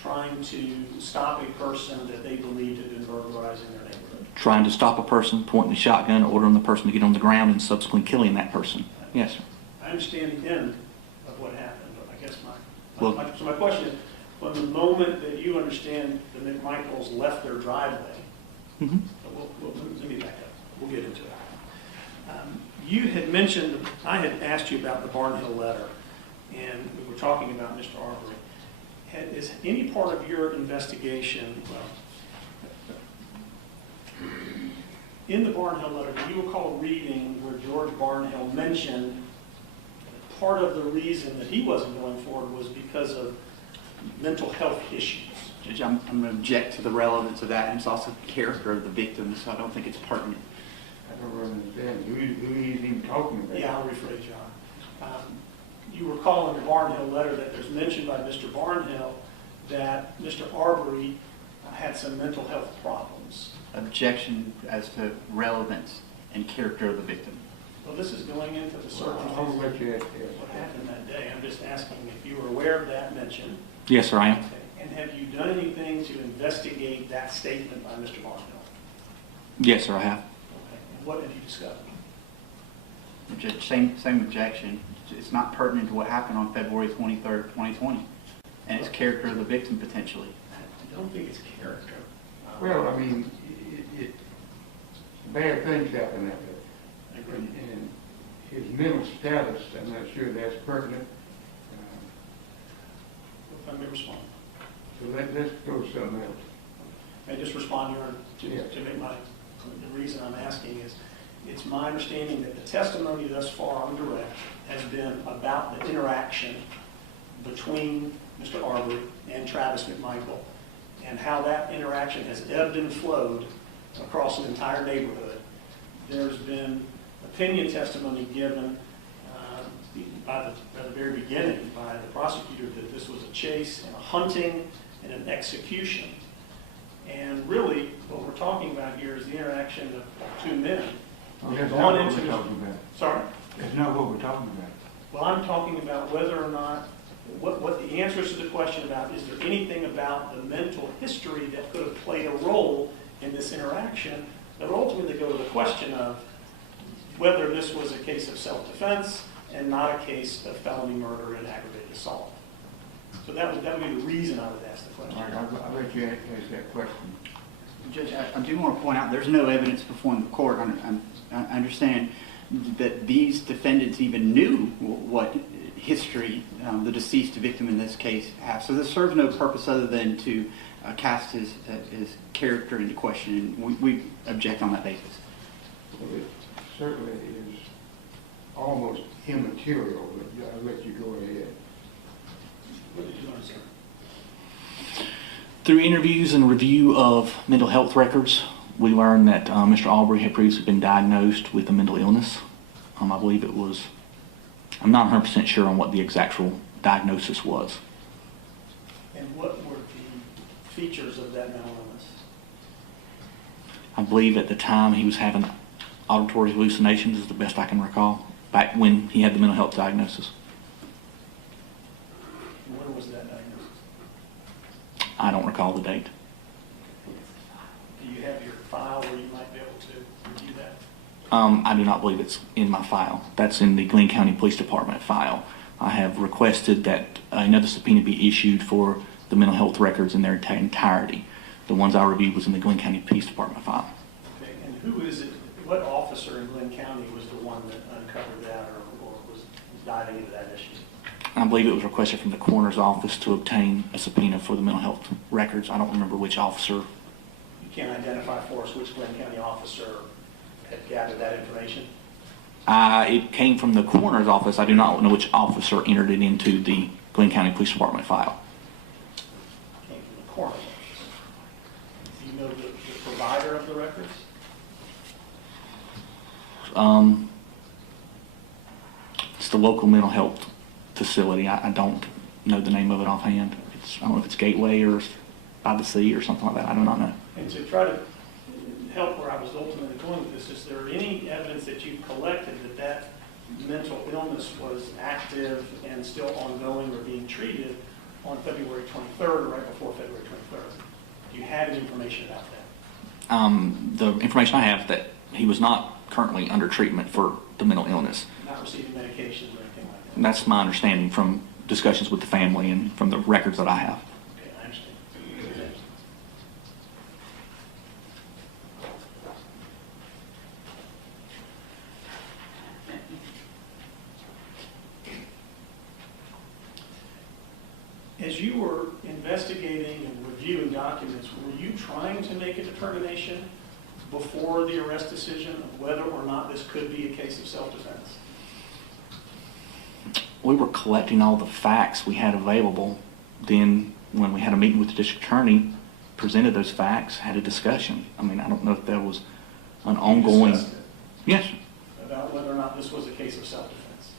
trying to stop a person that they believed had been burglarizing their neighborhood. Trying to stop a person, pointing a shotgun, ordering the person to get on the ground, and subsequently killing that person. Yes, sir. I understand the end of what happened, but I guess my question is, from the moment that you understand the McMichaels left their driveway, let me back up. We'll get into it. You had mentioned, I had asked you about the Barnhill letter, and we were talking about Mr. Arbery. Is any part of your investigation, in the Barnhill letter, do you recall reading where George Barnhill mentioned part of the reason that he wasn't going forward was because of mental health issues? Judge, I'm going to object to the relevance of that, and it's also the character of the victim, so I don't think it's pertinent. I don't understand who he's even talking about. Yeah, I'll rephrase, John. You recall in the Barnhill letter that there's mentioned by Mr. Barnhill that Mr. Arbery had some mental health problems. Objection as to relevance and character of the victim. Well, this is going into the I'll circumstances let you ask of what happened that day. I'm just asking if you were aware of that mention. Yes, sir, I am. And have you done anything to investigate that statement by Mr. Barnhill? Yes, sir, I have. Okay. And what have you discovered? Judge, same objection. It's not pertinent to what happened on February 23rd, 2020, and it's character of the victim potentially. I don't think it's character. Well, I mean, bad things happen out I there. agree. And his mental status, I'm not sure that's pertinent. If I may respond. So let's go to something else. May I just respond, Your Honor, Yeah. to make the reason I'm asking is, it's my understanding that the testimony thus far on direct has been about the interaction between Mr. Arbery and Travis McMichael, and how that interaction has ebbed and flowed across an entire neighborhood. There's been opinion testimony given by the very beginning by the prosecutor that this was a chase and a hunting and an execution. And really, what we're talking about here is the interaction of two men. Well, that's Gone not what into we're the- talking about. Sorry? That's not what we're talking about. Well, I'm talking about whether or not, what the answers to the question about, is there anything about the mental history that could have played a role in this interaction that would ultimately go to the question of whether this was a case of self-defense and not a case of felony murder and aggravated assault. So that would be the reason I would ask the question. All right, I'll let you ask that question. Judge, I do want to point out, there's no evidence before the court. I understand that these defendants even knew what history the deceased victim in this case has. So this serves no purpose other than to cast his character into question, and we object on that basis. Well, it certainly is almost immaterial, but I'll let you go ahead. What did you want to say? Through interviews and review of mental health records, we learned that Mr. Arbery had previously been diagnosed with a mental illness. I believe it was, I'm not 100% sure on what the actual diagnosis was. And what were the features of that mental illness? I believe at the time he was having auditory hallucinations, is the best I can recall, back when he had the mental health diagnosis. When was that diagnosis? I don't recall the date. Do you have your file where you might be able to review that? I do not believe it's in my file. That's in the Glynn County Police Department file. I have requested that another subpoena be issued for the mental health records in their entirety. The ones I reviewed was in the Glynn County Police Department file. Okay, and who is it, what officer in Glynn County was the one that uncovered that or was diving into that issue? I believe it was requested from the coroner's office to obtain a subpoena for the mental health records. I don't remember which officer. You can't identify for us which Glynn County officer had gathered that information? It came from the coroner's office. I do not know which officer entered it into the Glynn County Police Department file. Came from the coroner's office. Do you know the provider of the records? It's the local mental health facility. I don't know the name of it offhand. I don't know if it's Gateway or by the Sea or something like that. I do not know. And to try to help where I was ultimately going with this, is there any evidence that you've collected that mental illness was active and still ongoing or being treated on February 23rd or right before February 23rd? Do you have any information about that? The information I have is that he was not currently under treatment for the mental illness. Not receiving medications or anything like that? And that's my understanding from discussions with the family and from the records that I have. Okay, I understand. As you were investigating and reviewing documents, were you trying to make a determination before the arrest decision of whether or not this could be a case of self-defense? We were collecting all the facts we had available. Then when we had a meeting with the district attorney, presented those facts, had a discussion. I mean, I don't know if that was an ongoing... Discussed it Yes, sir. about whether or not this was a case of self-defense.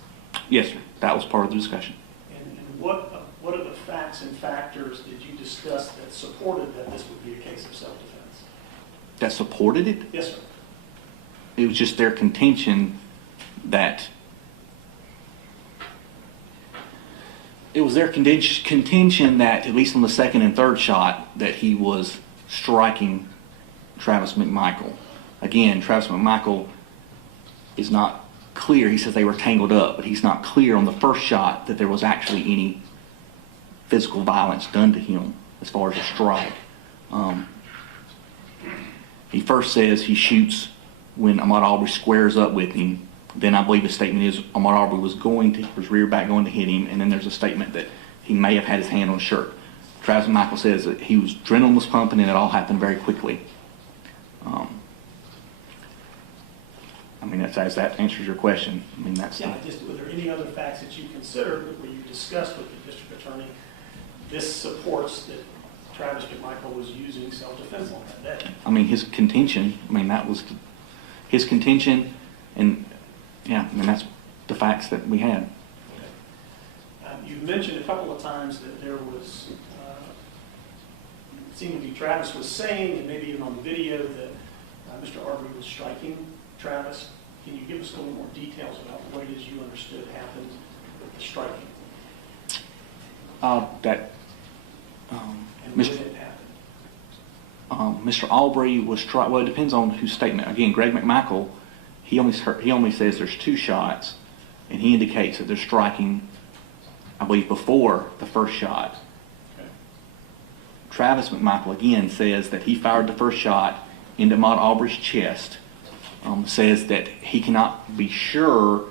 Yes, sir. That was part of the discussion. And what are the facts and factors did you discuss that supported that this would be a case of self-defense? That supported it? Yes, sir. It was just their contention that... It was their contention that, at least on the second and third shot, that he was striking Travis McMichael. Again, Travis McMichael is not clear. He says they were tangled up, but he's not clear on the first shot that there was actually any physical violence done to him as far as a strike. He first says he shoots when Ahmaud Arbery squares up with him. Then I believe the statement is Ahmaud Arbery was rear back going to hit him, and then there's a statement that he may have had his hand on his shirt. Travis McMichael says that adrenaline was pumping and it all happened very quickly. I mean, as that answers your question. I mean, that's Yeah, just, were there any other facts that you considered, where you discussed with the district attorney, this supports that Travis McMichael was using self-defense on that day? I mean, his contention, that was his contention, and yeah, that's the facts that we had. Okay. You've mentioned a couple of times that there was, it seemed to be Travis was saying, and maybe even on the video, that Mr. Arbery was striking Travis. Can you give us a little more details about what it is you understood happened with the striking? And when it happened? Mr. Arbery was well, it depends on whose statement. Again, Greg McMichael, he only says there's 2 shots, and he indicates that they're striking, I believe, before the first shot. Okay. Travis McMichael, again, says that he fired the first shot into Ahmaud Arbery's chest, says that he cannot be sure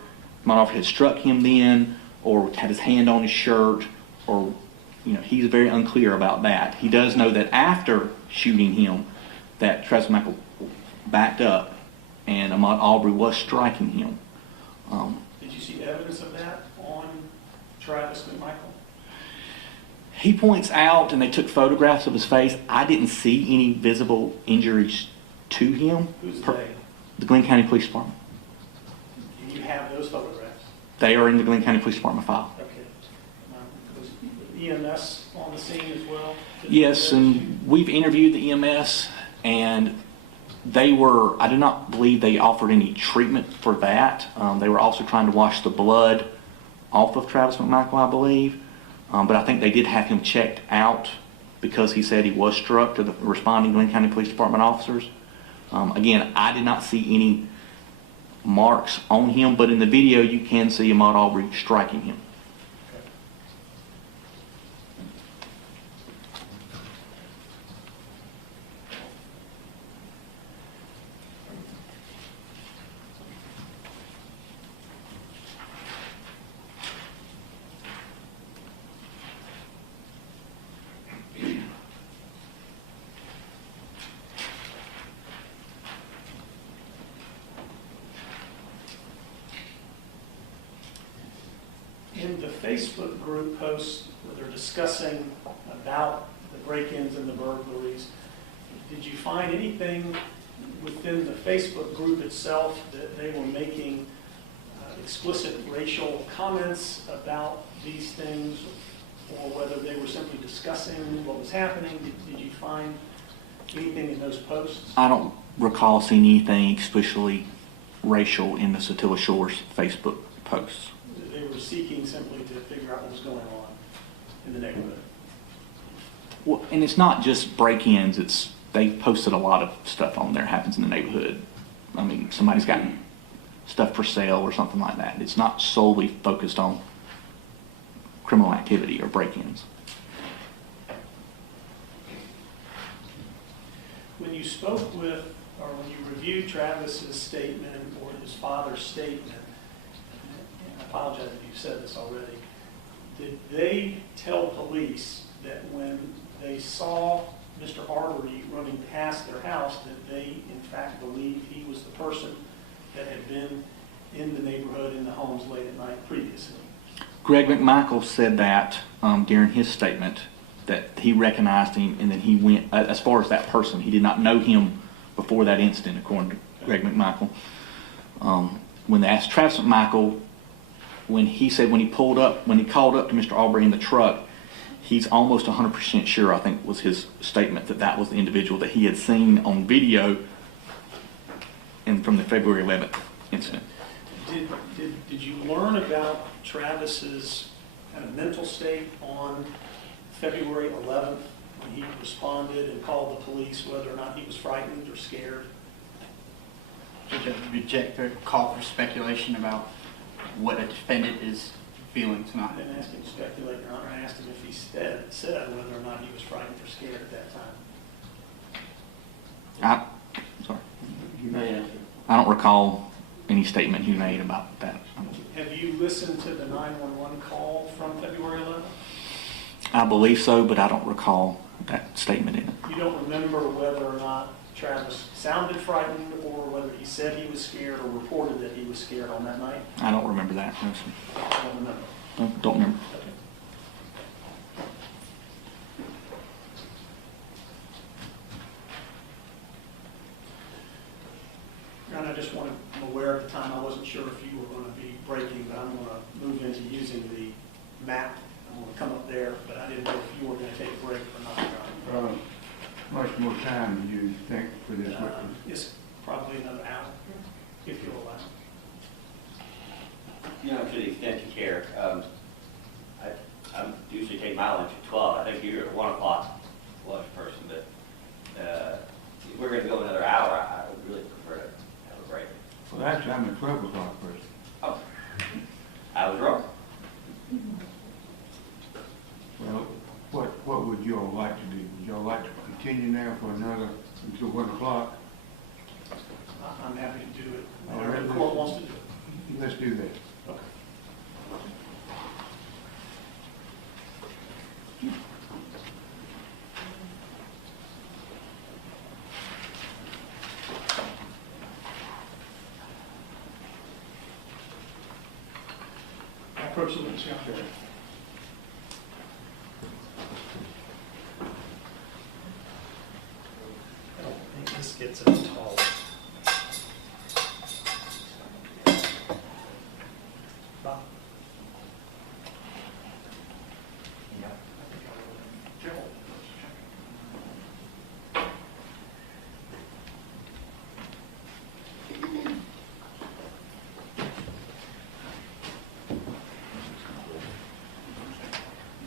Ahmaud Arbery had struck him then, or had his hand on his shirt, or, he's very unclear about that. He does know that after shooting him, that Travis McMichael backed up, and Ahmaud Arbery was striking him. Did you see evidence of that on Travis McMichael? He points out, and they took photographs of his face. I didn't see any visible injuries to him. Who's they? The Glynn County Police Department. And you have those photographs? They are in the Glynn County Police Department file. Okay. Was EMS on the scene as well? Yes, and we've interviewed the EMS, and I do not believe they offered any treatment for that. They were also trying to wash the blood off of Travis McMichael, I believe. But I think they did have him checked out because he said he was struck to the responding Glynn County Police Department officers. Again, I did not see any marks on him, but in the video you can see Ahmaud Arbery striking him. In the Facebook group posts where they're discussing about the break-ins and the burglaries, did you find anything within the Facebook group itself that they were making explicit racial comments about these things, or whether they were simply discussing what was happening? Did you find anything in those posts? I don't recall seeing anything explicitly racial in the Satilla Shores Facebook posts. They were seeking simply to figure out what was going on in the neighborhood. Well, and it's not just break-ins. They posted a lot of stuff on there happens in the neighborhood. I mean, somebody's got stuff for sale or something like that. It's not solely focused on criminal activity or break-ins. When you spoke with, or when you reviewed Travis's statement or his father's statement, and I apologize if you've said this already, did they tell police that when they saw Mr. Arbery running past their house, that they in fact believed he was the person that had been in the neighborhood in the homes late at night previously? Greg McMichael said that during his statement, that he recognized him, and then he went, as far as that person, he did not know him before that incident, according to Greg McMichael. When they asked Travis McMichael, when he called up to Mr. Arbery in the truck, he's almost 100% sure, I think was his statement, that was the individual that he had seen on video and from the February 11th incident. Did you learn about Travis's kind of mental state on February 11th when he responded and called the police, whether or not he was frightened or scared? Judge, I reject the call for speculation about what a defendant is feeling I tonight. didn't ask him to speculate, Your Honor. I asked him if he said whether or not he was frightened or scared at that time. You may answer. I don't recall any statement he made about that. Have you listened to the 911 call from February 11th? I believe so, but I don't recall that statement in it. You don't remember whether or not Travis sounded frightened or whether he said he was scared or reported that he was scared on that night? I don't remember that. No, sir. I don't remember. Don't remember. Okay. And I just wanted, I'm aware at the time, I wasn't sure if you were going to be breaking, but I'm going to move into using the map. I'm going to come up there, but I didn't know if you were going to take a break or not. Much more time do you think for this witness? It's probably another hour, if you'll allow. You know, to the extent you care, I usually take my lunch at 12. I think you're at 1 o'clock lunch person, but if we're going to go another hour, I would really prefer to have a break. Well, actually, I'm a 12 o'clock person. Oh, I was wrong. Well, what would you all like to do? Would you all like to continue now for another, until 1 o'clock? I'm happy to do it, All whatever right, the court wants to do it. Let's do that. Okay. I approach the witness out there. I don't think this gets as tall. Bob? Yeah. Joe?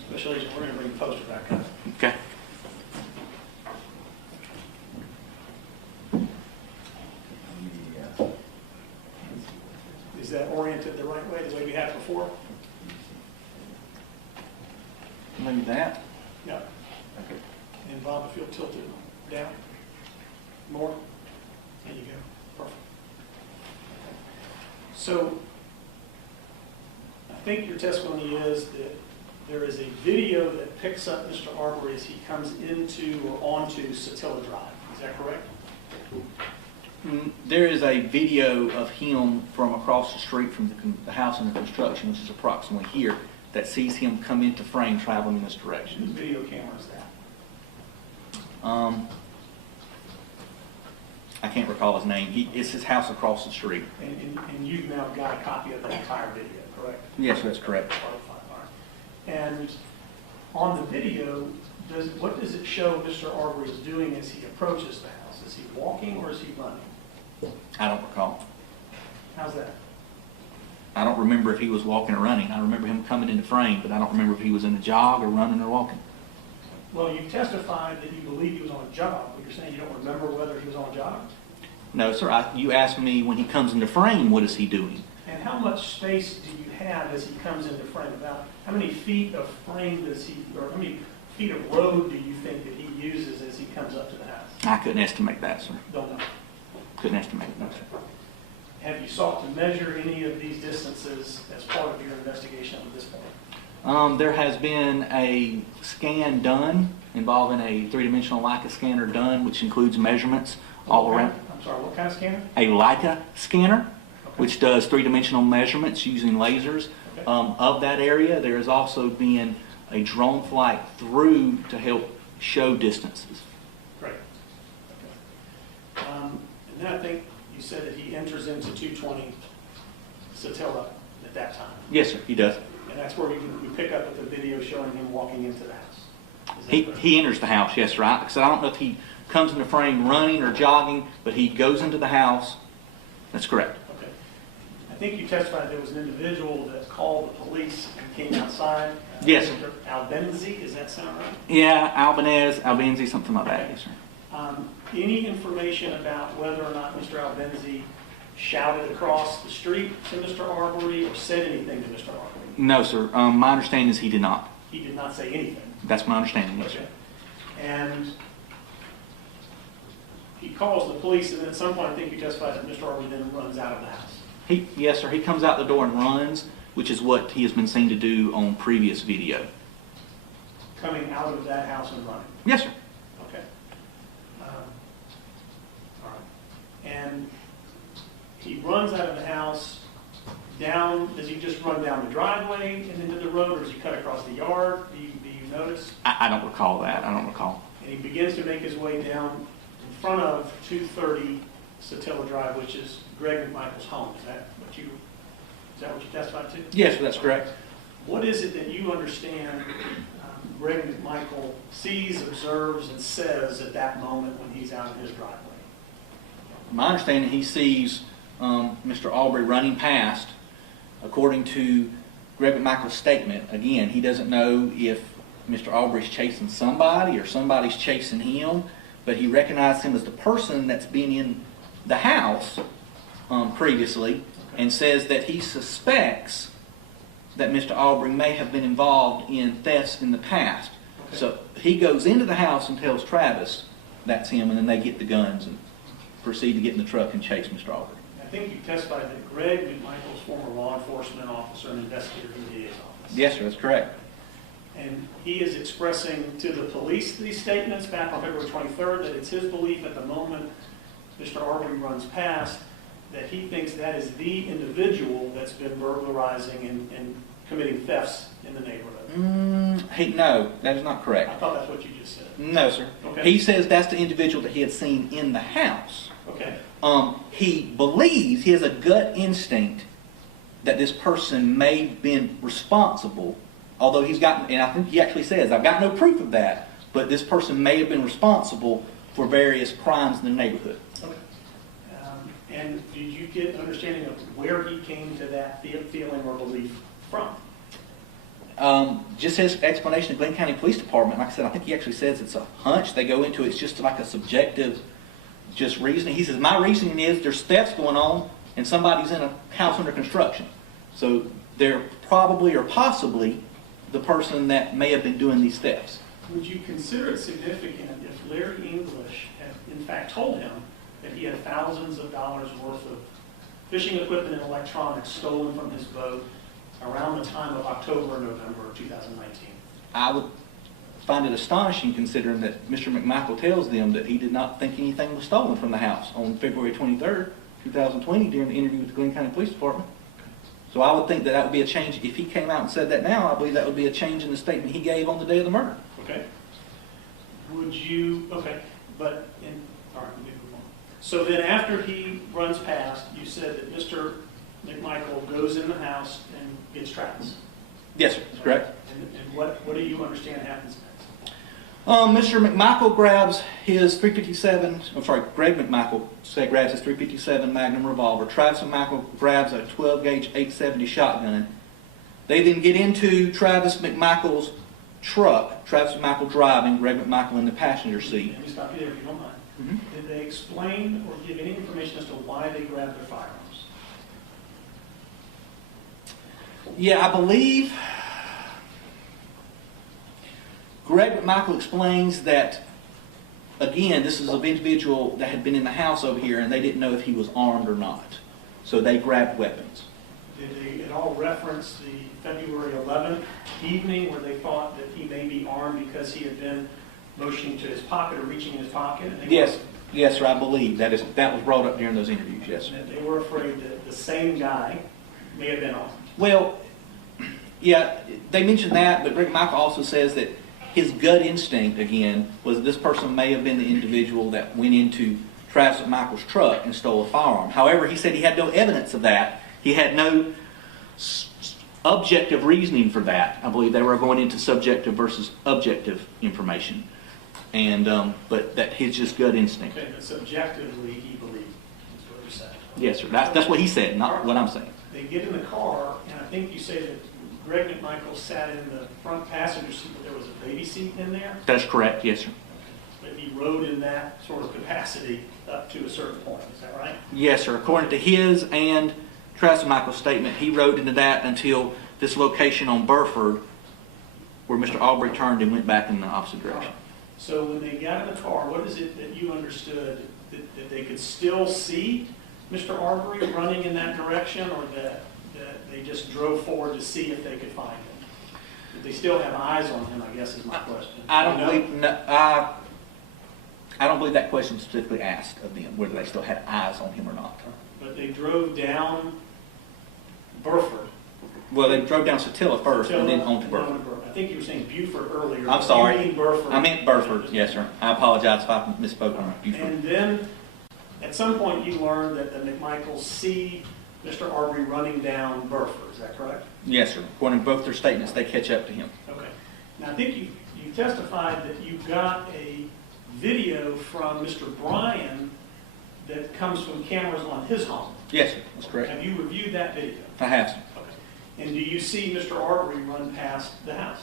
Special agent, we're going to bring the poster back up. Okay. Is that oriented the right way, the way we had before? Maybe that. Yeah. Okay. And Bob, if you'll tilt it down more. There you go. Perfect. So I think your testimony is that there is a video that picks up Mr. Arbery as he comes into or onto Satilla Drive. Is that correct? There is a video of him from across the street from the house under construction, which is approximately here, that sees him come into frame traveling in this Whose direction. video camera is that? I can't recall his name. It's his house across the street. And you've now got a copy of the entire video, correct? Yes, that's correct. All right. And on the video, what does it show Mr. Arbery is doing as he approaches the house? Is he walking or is he running? I don't recall. How's that? I don't remember if he was walking or running. I remember him coming into frame, but I don't remember if he was in a jog or running or walking. Well, you testified that you believe he was on a jog, but you're saying you don't remember whether he was on a jog? No, sir. You asked me when he comes into frame, what is he doing? And how much space do you have as he comes into frame? About how many feet of frame does he, or how many feet of road do you think that he uses as he comes up to the house? I couldn't estimate that, sir. Don't know. Couldn't estimate it, no, sir. Have you sought to measure any of these distances as part of your investigation at this point? There has been a scan done involving a three-dimensional Leica scanner done, which includes measurements all around. I'm sorry, what kind of scanner? A Leica scanner, Okay. which does three-dimensional measurements using lasers Okay. of that area. There has also been a drone flight through to help show distances. Great. Okay. And then I think you said that he enters into 220 Satilla at that time. Yes, sir, he does. And that's where we pick up with the video showing him walking into the house. Is that correct? He enters the house, yes, sir. So I don't know if he comes into frame running or jogging, but he goes into the house. That's correct. Okay. I think you testified there was an individual that called the police and came outside. Yes, sir. Mr. Albenzi, does that sound right? Yeah, Albanese, something like that, yes, sir. Any information about whether or not Mr. Albenzi shouted across the street to Mr. Arbery or said anything to Mr. Arbery? No, sir. My understanding is he did not. He did not say anything. That's my understanding, yes, sir. Okay. And he calls the police, and then at some point, I think you testified that Mr. Arbery then runs out of the house. Yes, sir. He comes out the door and runs, which is what he has been seen to do on previous video. Coming out of that house and running. Yes, sir. Okay. All right. And he runs out of the house down, does he just run down the driveway and into the road, or does he cut across the yard? Do you notice? I don't recall that. I don't recall. And he begins to make his way down in front of 230 Satilla Drive, which is Greg McMichael's home. Is that what you testified to? Yes, sir, that's correct. What is it that you understand Greg McMichael sees, observes, and says at that moment when he's out in his driveway? My understanding, he sees Mr. Arbery running past. According to Greg McMichael's statement, again, he doesn't know if Mr. Arbery's chasing somebody or somebody's chasing him, but he recognized him as the person that's been in the house previously, and says that he suspects that Mr. Arbery may have been involved in thefts in the past. Okay. So he goes into the house and tells Travis that's him, and then they get the guns and proceed to get in the truck and chase Mr. Arbery. I think you testified that Greg McMichael's former law enforcement officer and investigator in the DA's office. Yes, sir, that's correct. And he is expressing to the police these statements back on February 23rd that it's his belief at the moment Mr. Arbery runs past that he thinks that is the individual that's been burglarizing and committing thefts in the neighborhood. No, that is not I correct. thought that's what you just said. No, sir. Okay. He says that's the individual that he had seen in the house. Okay. He believes, he has a gut instinct that this person may have been responsible, although he's got, and I think he actually says, I've got no proof of that, but this person may have been responsible for various crimes in the neighborhood. Okay. And did you get an understanding of where he came to that feeling or belief from? Just his explanation of Glynn County Police Department, like I said, I think he actually says it's a hunch. They go into it's just like a subjective just reasoning. He says, my reasoning is there's thefts going on and somebody's in a house under construction. So they're probably or possibly the person that may have been doing these thefts. Would you consider it significant if Larry English had in fact told him that he had thousands of dollars worth of fishing equipment and electronics stolen from his boat around the time of October or November of 2019? I would find it astonishing considering that Mr. McMichael tells them that he did not think anything was stolen from the house on February 23rd, 2020 during the interview with the Glynn County Police Department. So I would think that that would be a change. If he came out and said that now, I believe that would be a change in the statement he gave on the day of the murder. Okay. Would you, okay, but, all right, let me move on. So then after he runs past, you said that Mr. McMichael goes in the house and gets Travis. Yes, sir, that's correct. And what do you understand happens next? Mr. McMichael grabs his Greg McMichael grabs his .357 Magnum revolver. Travis McMichael grabs a 12-gauge 870 shotgun. They then get into Travis McMichael's truck. Travis McMichael driving, Greg McMichael in the passenger seat. Let me stop you there if you don't mind. Mm-hmm. Did they explain or give any information as to why they grabbed their firearms? Yeah, I believe Greg McMichael explains that, again, this is an individual that had been in the house over here and they didn't know if he was armed or not. So they grabbed weapons. Did they at all reference the February 11th evening where they thought that he may be armed because he had been motioning to his pocket or reaching in his pocket? And they Yes, yes, sir, I believe that was brought up during those interviews, yes, sir. that they were afraid that the same guy may have been armed. Well, yeah, they mentioned that, but Greg McMichael also says that his gut instinct, again, was this person may have been the individual that went into Travis McMichael's truck and stole a firearm. However, he said he had no evidence of that. He had no objective reasoning for that. I believe they were going into subjective versus objective information, and but that his just gut instinct. Okay, but subjectively he believed, is what you're saying. Yes, sir. That's what he said, not what I'm saying. They get in the car, and I think you say that Greg McMichael sat in the front passenger seat, but there was a baby seat in there? That's correct, yes, sir. But he rode in that sort of capacity up to a certain point, is that right? Yes, sir. According to his and Travis McMichael's statement, he rode into that until this location on Burford, where Mr. Arbery turned and went back in the opposite direction. So when they got in the car, what is it that you understood that they could still see Mr. Arbery running in that direction, or that they just drove forward to see if they could find him? Did they still have eyes on him, I guess is my question. I don't You know? believe, no, I don't believe that question was specifically asked of them, whether they still had eyes on him or not. But they drove down Burford. Well, they drove down Satilla first and then on to Burford. I think you were saying Buford earlier. I'm sorry. You mean Burford. I meant Burford, yes, sir. I apologize if I misspoke on Buford. And then, at some point, you learned that the McMichaels see Mr. Arbery running down Burford, is that correct? Yes, sir. According to both their statements, they catch up to him. Okay. Now, I think you testified that you got a video from Mr. Bryan that comes from cameras on his home. Yes, sir. That's correct. Have you reviewed that video? I have, sir. Okay. And do you see Mr. Arbery run past the house?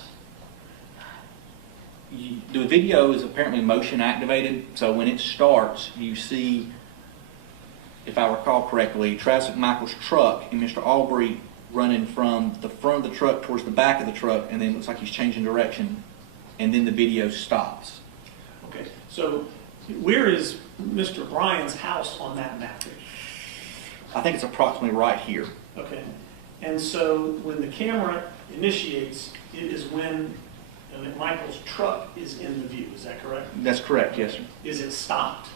The video is apparently motion activated, so when it starts, you see, if I recall correctly, Travis McMichael's truck and Mr. Arbery running from the front of the truck towards the back of the truck, and then it looks like he's changing direction, and then the video stops. Okay, so where is Mr. Bryan's house on that map? I think it's approximately right here. Okay, and so when the camera initiates, it is when McMichael's truck is in the view, is that correct? That's correct, yes, sir. Is it stopped?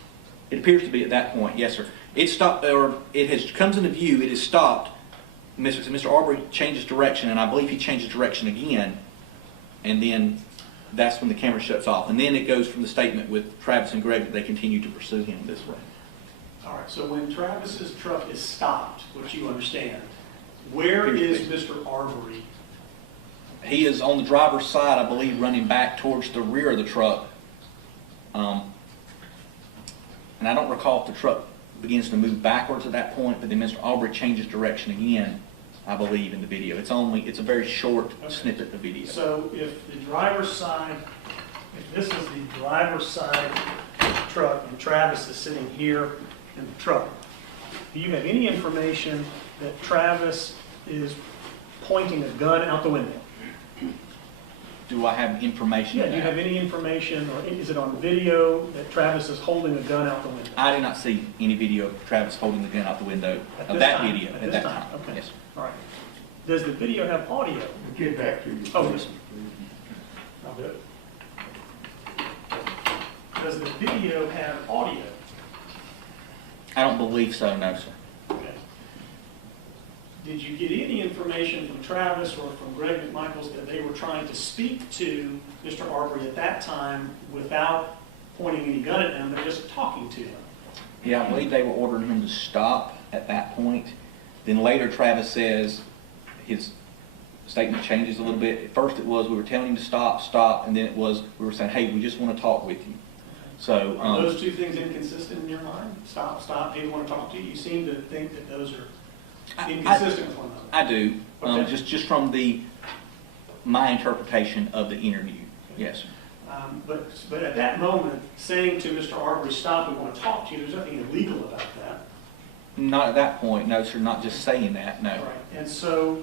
It appears to be at that point, yes, sir. It stopped, or it has comes into view. It is stopped. Mr. Arbery changes direction, and I believe he changes direction again, and then that's when the camera shuts off. And then it goes from the statement with Travis and Greg that they continue to pursue him this way. All right, so when Travis's truck is stopped, which you understand, where is Mr. Arbery? He is on the driver's side, I believe, running back towards the rear of the truck. And I don't recall if the truck begins to move backwards at that point, but then Mr. Arbery changes direction again, I believe, in the video. It's a very short snippet of video. So if the driver's side, if this is the driver's side truck and Travis is sitting here in the truck, do you have any information that Travis is pointing a gun out the window? Do I have information? Yeah, on do you that? have any information, or is it on video that Travis is holding a gun out the window? I did not see any video of Travis holding the gun out the window At of this that time? video At at this that time? time. Okay. Yes, sir. All right. Does the video have audio? We'll get back to you. Oh, yes. I'll do it. Does the video have audio? I don't believe so, no, sir. Okay. Did you get any information from Travis or from Greg McMichael that they were trying to speak to Mr. Arbery at that time without pointing any gun at him, but just talking to him? Yeah, I believe they were ordering him to stop at that point. Then later Travis says his statement changes a little bit. At first it was we were telling him to stop, and then it was we were saying, hey, we just want to talk with you. So Are those two things inconsistent in your mind? Stop, hey, we want to talk to you? You seem to think that those are inconsistent with one another. I do, Okay. just from my interpretation of the interview. Yes, sir. But at that moment, saying to Mr. Arbery, stop, we want to talk to you, there's nothing illegal about that. Not at that point, no, sir. Not just saying that, no. Right. And so,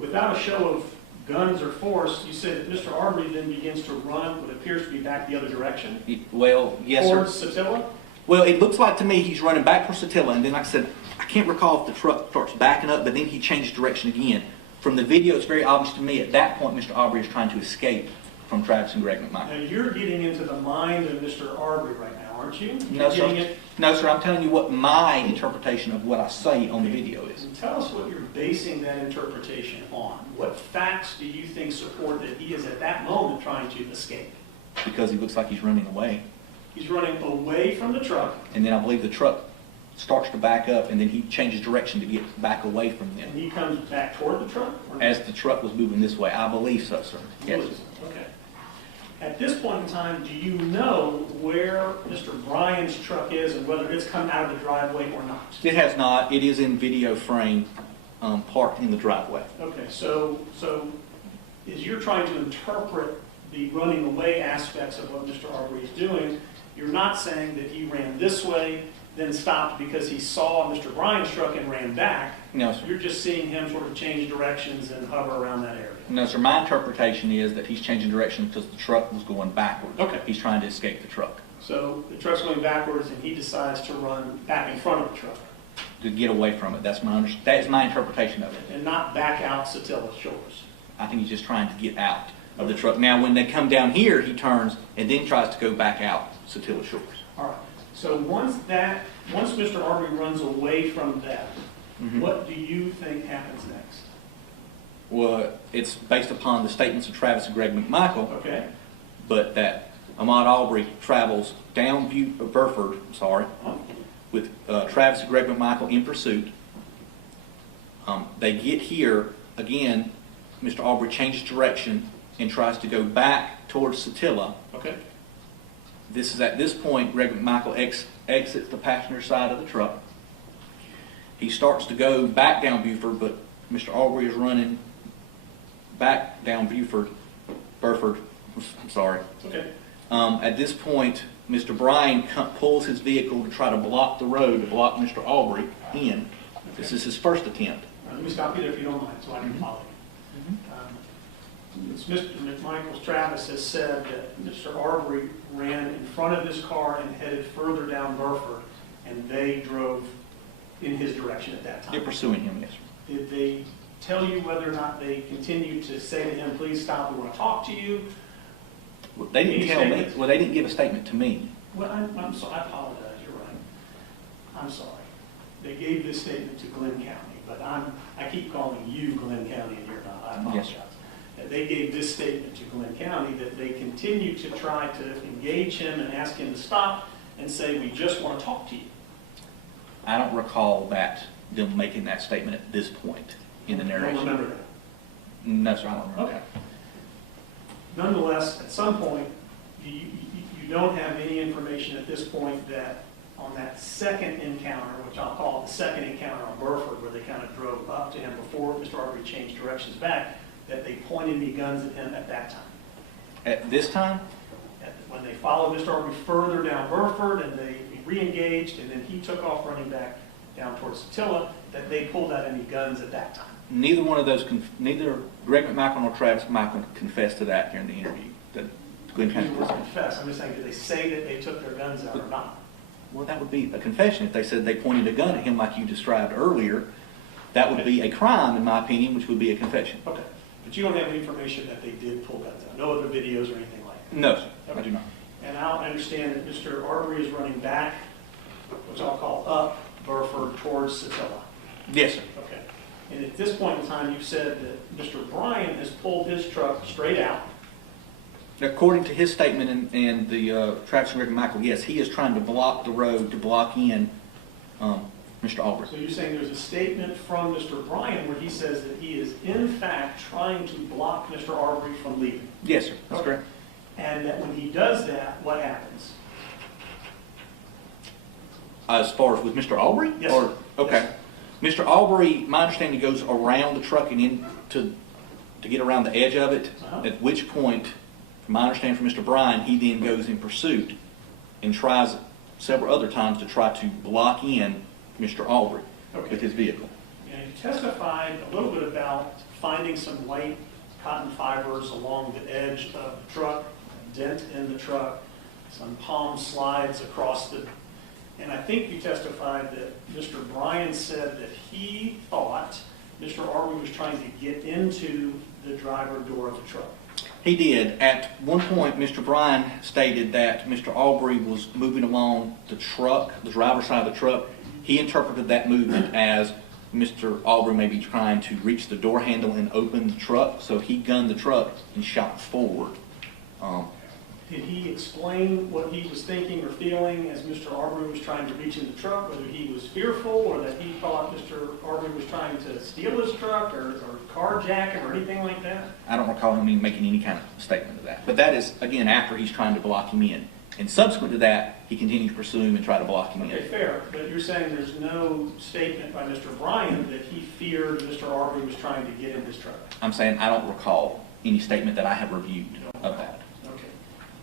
without a show of guns or force, you said that Mr. Arbery then begins to run what appears to be back the other direction? Well, yes, sir. Towards Satilla? Well, it looks like to me he's running back for Satilla, and then, like I said, I can't recall if the truck starts backing up, but then he changes direction again. From the video, it's very obvious to me at that point Mr. Arbery is trying to escape from Travis and Greg McMichael. Now, you're getting into the mind of Mr. Arbery right now, aren't you? No, You're getting sir. it. No, sir. I'm telling you what my interpretation of what I say on the video is. And tell us what you're basing that interpretation on. What facts do you think support that he is at that moment trying to escape? Because he looks like he's running away. He's running away from the truck, And then I believe the truck starts to back up, and then he changes direction to get back away from and them. he comes back toward the truck? Or not? As the truck was moving this way. I believe so, sir. Yes. Okay. At this point in time, do you know where Mr. Bryan's truck is and whether it's come out of the driveway or not? It has not. It is in video frame, parked in the driveway. Okay, so as you're trying to interpret the running away aspects of what Mr. Arbery is doing, you're not saying that he ran this way, then stopped because he saw Mr. Bryan's truck and ran back. No, sir. You're just seeing him sort of change directions and hover around that area. No, sir. My interpretation is that he's changing direction because the truck was going backwards. Okay. He's trying to escape the truck. So the truck's going backwards and he decides to run back in front of the truck To get away from it. That is my interpretation of it. and not back out Satilla Shores. I think he's just trying to get out of the truck. Now, when they come down here, he turns and then tries to go back out Satilla Shores. All right. So once Mr. Arbery runs away from that, what do you think happens next? Well, it's based upon the statements of Travis and Greg McMichael, Okay. but that Ahmaud Arbery travels down Burford, with Travis and Greg McMichael in pursuit. They get here, again, Mr. Arbery changes direction and tries to go back towards Satilla. Okay. This is at this point, Greg McMichael exits the passenger side of the truck. He starts to go back down Buford, but Mr. Arbery is running back down Burford. I'm sorry. Okay. At this point, Mr. Bryan pulls his vehicle to try to block the road, to block Mr. Arbery in. This is his first attempt. Let me stop you there if you don't mind, so I can follow you. It's Mr. McMichael's Travis has said that Mr. Arbery ran in front of his car and headed further down Burford, and they drove in his direction at that time. They're pursuing him, yes, sir. Did they tell you whether or not they continued to say to him, please stop, we want to talk to you? Well, they didn't Any tell me. statements? Well, they didn't give a statement to me. Well, I'm sorry, I apologize, you're right. I'm sorry. They gave this statement to Glynn County, but I keep calling you Glynn County and you're not. I apologize. Yes, sir. They gave this statement to Glynn County that they continue to try to engage him and ask him to stop and say, we just want to talk to you. I don't recall them making that statement at this point in the I don't narration. remember that. No, sir, I don't remember. Okay. Nonetheless, at some point, you don't have any information at this point that on that second encounter, which I'll call the second encounter on Burford, where they kind of drove up to him before Mr. Arbery changed directions back, that they pointed any guns at him at that time. At this time, When they followed Mr. Arbery further down Burford and they re-engaged and then he took off running back down towards Satilla, that they pulled out any guns at that time. neither one of those, neither Greg McMichael nor Travis McMichael confessed to that during the interview. That Glynn County You Prison. confess. I'm just saying, did they say that they took their guns out or not? Well, that would be a confession. If they said they pointed a gun at him like you described earlier, that would be a crime, in my opinion, which would be a confession. Okay. But you don't have any information that they did pull guns out? No other videos or anything like that? No, sir, I do not. And I understand that Mr. Arbery is running back, which I'll call up Burford towards Satilla. Yes, sir. Okay. And at this point in time, you said that Mr. Bryan has pulled his truck straight out. According to his statement and the Travis and Greg McMichael, yes, he is trying to block the road, to block in Mr. Arbery. So you're saying there's a statement from Mr. Bryan where he says that he is in fact trying to block Mr. Arbery from leaving. Yes, sir. That's Okay. correct. And that when he does that, what happens? As far as with Mr. Arbery? Yes, Or, sir. okay. Mr. Arbery, my understanding, goes around the truck and in to get around the edge of it, at which point, from my understanding from Mr. Bryan, he then goes in pursuit and tries several other times to try to block in Mr. Arbery with his vehicle. And you testified a little bit about finding some white cotton fibers along the edge of the truck, a dent in the truck, some palm slides across the, and I think you testified that Mr. Bryan said that he thought Mr. Arbery was trying to get into the driver door of the truck. He did. At one point, Mr. Bryan stated that Mr. Arbery was moving along the truck, the driver's side of the truck. He interpreted that movement as Mr. Arbery may be trying to reach the door handle and open the truck, so he gunned the truck and shot forward. Did he explain what he was thinking or feeling as Mr. Arbery was trying to reach in the truck, whether he was fearful or that he thought Mr. Arbery was trying to steal his truck or carjack him or anything like that? I don't recall him even making any kind of statement of that. But that is, again, after he's trying to block him in. And subsequent to that, he continued to pursue him and try to block him Okay, in. fair, but you're saying there's no statement by Mr. Bryan that he feared Mr. Arbery was trying to get in his truck? I'm saying I don't recall any statement that I have reviewed of that. Okay.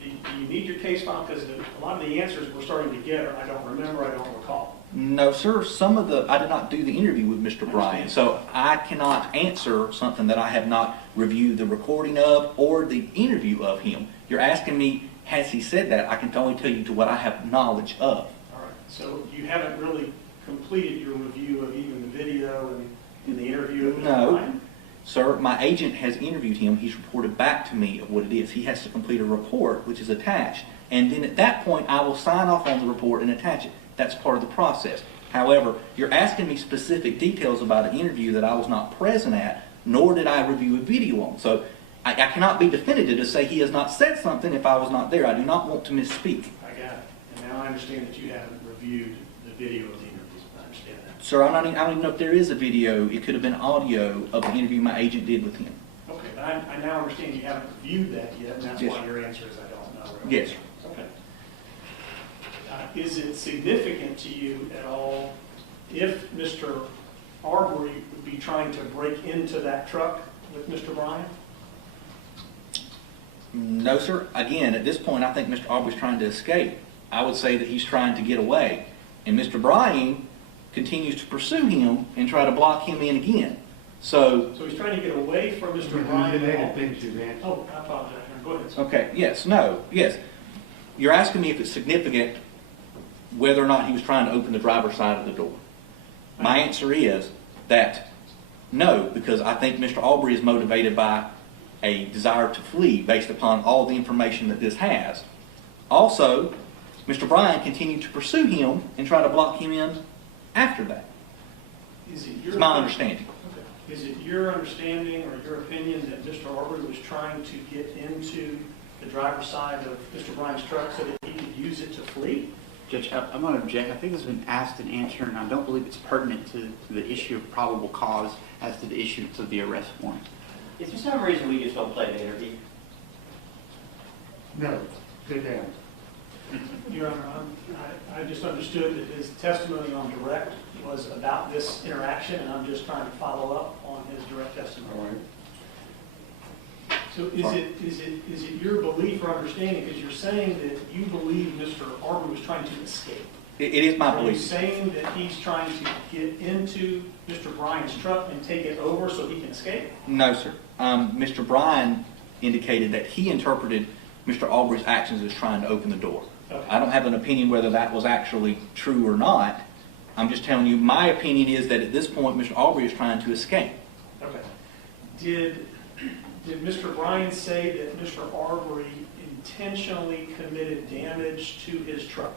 Do you need your case file? Because a lot of the answers we're starting to get are, I don't remember, I don't recall. No, sir. I did not do the interview with Mr. Bryan, so I cannot answer something that I have not reviewed the recording of or the interview of him. You're asking me, has he said that, I can only tell you to what I have knowledge of. All right, so you haven't really completed your review of even the video and the interview of Mr. No. Bryan? Sir, my agent has interviewed him. He's reported back to me of what it is. He has to complete a report, which is attached. And then at that point, I will sign off on the report and attach it. That's part of the process. However, you're asking me specific details about an interview that I was not present at, nor did I review a video on. So I cannot be definitive to say he has not said something if I was not there. I do not want to misspeak. I got it. And now I understand that you haven't reviewed the video of the interviews. I understand that. Sir, I don't even know if there is a video. It could have been audio of the interview my agent did with him. Okay, but I now understand you haven't reviewed that yet, and that's Yes, why sir. your answer is I don't know. Yes, sir. Okay. Is it significant to you at all if Mr. Arbery would be trying to break into that truck with Mr. Bryan? No, sir. Again, at this point, I think Mr. Arbery's trying to escape. I would say that he's trying to get away. And Mr. Bryan continues to pursue him and try to block him in again. So, So he's trying to get away from Mr. You Bryan. didn't finish his answer. Oh, I apologize. Go ahead. sir. okay, yes, no, yes. You're asking me if it's significant whether or not he was trying to open the driver's side of the door. My answer is that no, because I think Mr. Arbery is motivated by a desire to flee based upon all the information that this has. Also, Mr. Bryan continued to pursue him and try to block him in after that. Is it It's your my understanding. Okay. Is it your understanding or your opinion that Mr. Arbery was trying to get into the driver's side of Mr. Bryan's truck so that he could use it to flee? Judge, I'm going to object. I think this has been asked and answered, and I don't believe it's pertinent to the issue of probable cause as to the issuance of the arrest warrant. Is there some reason we just don't play the interview? No, sit down. Your Honor, I just understood that his testimony on direct was about this interaction, and I'm just trying to follow up on his direct All testimony. right. So is it your belief or understanding, because you're saying that you believe Mr. Arbery was trying to escape? It is my Are you belief. saying that he's trying to get into Mr. Bryan's truck and take it over so he can escape? No, sir. Mr. Bryan indicated that he interpreted Mr. Arbery's actions as trying to open the door. Okay. I don't have an opinion whether that was actually true or not. I'm just telling you, my opinion is that at this point, Mr. Arbery is trying to escape. Okay. Did Mr. Bryan say that Mr. Arbery intentionally committed damage to his truck?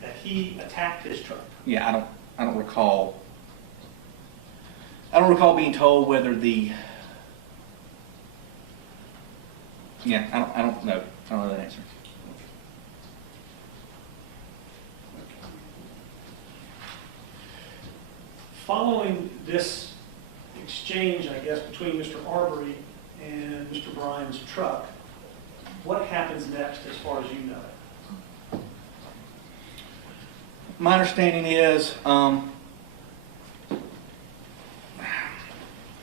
That he attacked his truck? Yeah, I don't recall. I don't recall being told whether the. Yeah, I don't know. I don't know that answer. Following this exchange, I guess, between Mr. Arbery and Mr. Bryan's truck, what happens next as far as you know it? My understanding is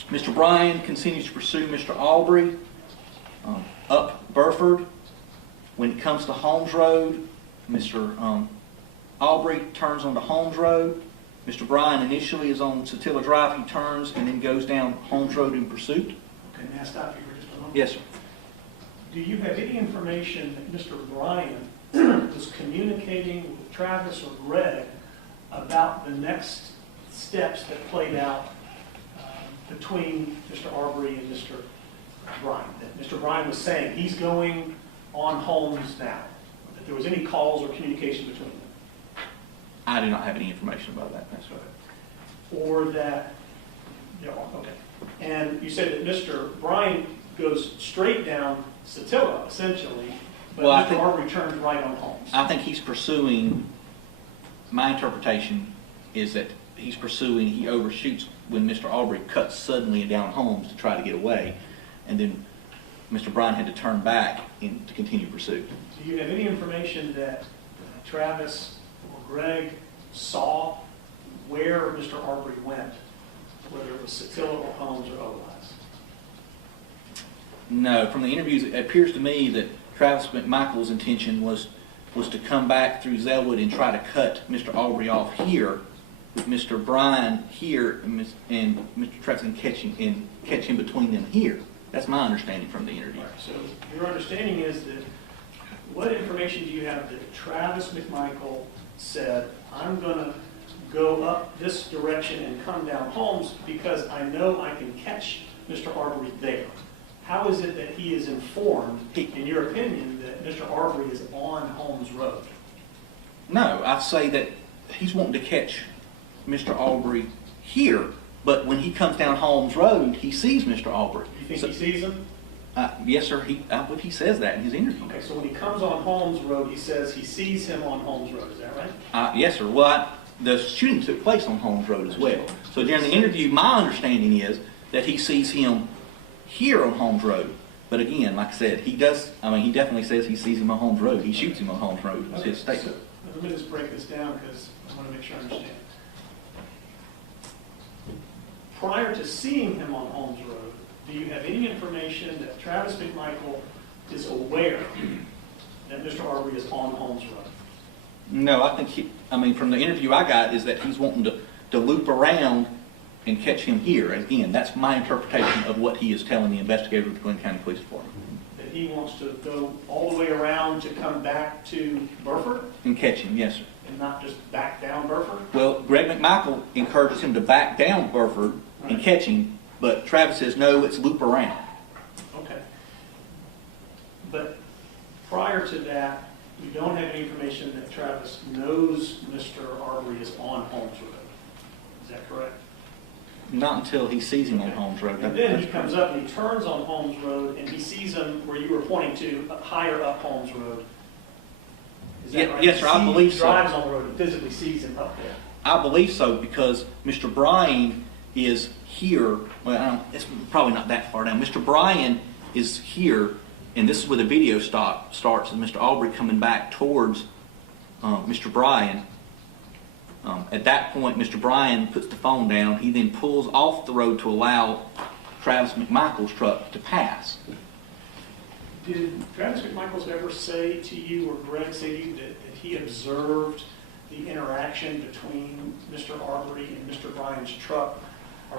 Mr. Bryan continues to pursue Mr. Arbery up Burford. When it comes to Holmes Road, Mr. Arbery turns onto Holmes Road. Mr. Bryan initially is on Satilla Drive. He turns and then goes down Holmes Road in pursuit. Okay, may I stop you for just a moment? Yes, sir. Do you have any information that Mr. Bryan was communicating with Travis or Greg about the next steps that played out between Mr. Arbery and Mr. Bryan? That Mr. Bryan was saying he's going on Holmes now? That there was any calls or communication between them? I do not have any information about that. That's right. Or that, okay. And you said that Mr. Bryan goes straight down Satilla, essentially, but Well, I Mr. think- Arbery turns right on Holmes. I think he's pursuing, my interpretation is that he overshoots when Mr. Arbery cuts suddenly down Holmes to try to get away, and then Mr. Bryan had to turn back to continue pursuit. Do you have any information that Travis or Greg saw where Mr. Arbery went, whether it was Satilla or Holmes or otherwise? No, from the interviews, it appears to me that Travis McMichael's intention was to come back through Zellwood and try to cut Mr. Arbery off here, with Mr. Bryan here and Mr. Travis and catch him between them here. That's my understanding from the interview. Right, so your understanding is that what information do you have that Travis McMichael said, I'm going to go up this direction and come down Holmes because I know I can catch Mr. Arbery there? How is it that he is informed, in your opinion, that Mr. Arbery is on Holmes Road? No, I say that he's wanting to catch Mr. Arbery here, but when he comes down Holmes Road, he sees Mr. Arbery. You think So- he sees him? Yes, sir. I believe he says that in his interview. Okay, so when he comes on Holmes Road, he says he sees him on Holmes Road, is that right? Yes, sir. Well, the shooting took place on Holmes Road as well. So during the interview, my understanding is that he sees him here on Holmes Road. But again, like I said, he definitely says he sees him on Holmes Road. He shoots him on Holmes Road. That's his statement. So, let me just break this down because I want to make sure I understand. Prior to seeing him on Holmes Road, do you have any information that Travis McMichael is aware that Mr. Arbery is on Holmes Road? No, I think from the interview I got is that he's wanting to loop around and catch him here. Again, that's my interpretation of what he is telling the investigator of the Glynn County Police Department. That he wants to go all the way around to come back to Burford And catch him, yes, sir. and not just back down Burford? Well, Greg McMichael encourages him to back down Burford and catch him, but Travis says, no, it's loop around. Okay. But prior to that, you don't have any information that Travis knows Mr. Arbery is on Holmes Road. Is that correct? Not until he sees him on Holmes Road. And then he comes up and he turns on Holmes Road and he sees him where you were pointing to, higher up Holmes Road. Is that right? Yes, sir, I believe so. He drives on the road and physically sees him up there. I believe so because Mr. Bryan is here. Well, it's probably not that far down. Mr. Bryan is here, and this is where the video starts, with Mr. Arbery coming back towards Mr. Bryan. At that point, Mr. Bryan puts the phone down. He then pulls off the road to allow Travis McMichael's truck to pass. Did Travis McMichael ever say to you, or Greg say to you, that he observed the interaction between Mr. Arbery and Mr. Bryan's truck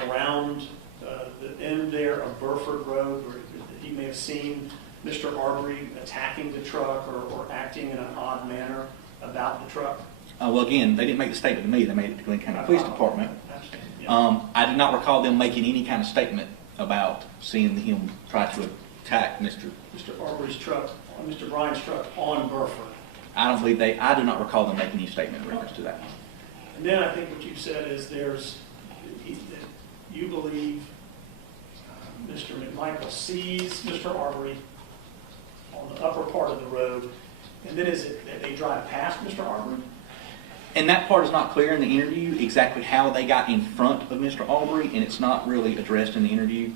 around the end there of Burford Road, where he may have seen Mr. Arbery attacking the truck or acting in an odd manner about the truck? Well, again, they didn't make the statement to me. They made it to Glynn County Police Department. I understand. Yeah. I did not recall them making any kind of statement about seeing him try to attack Mr. Arbery's truck, Mr. Bryan's truck on Burford. I do not recall them making any statement in reference to that. And then I think what you said is that you believe Mr. McMichael sees Mr. Arbery on the upper part of the road, and then is it that they drive past Mr. Arbery? And that part is not clear in the interview, exactly how they got in front of Mr. Arbery, and it's not really addressed in the interview.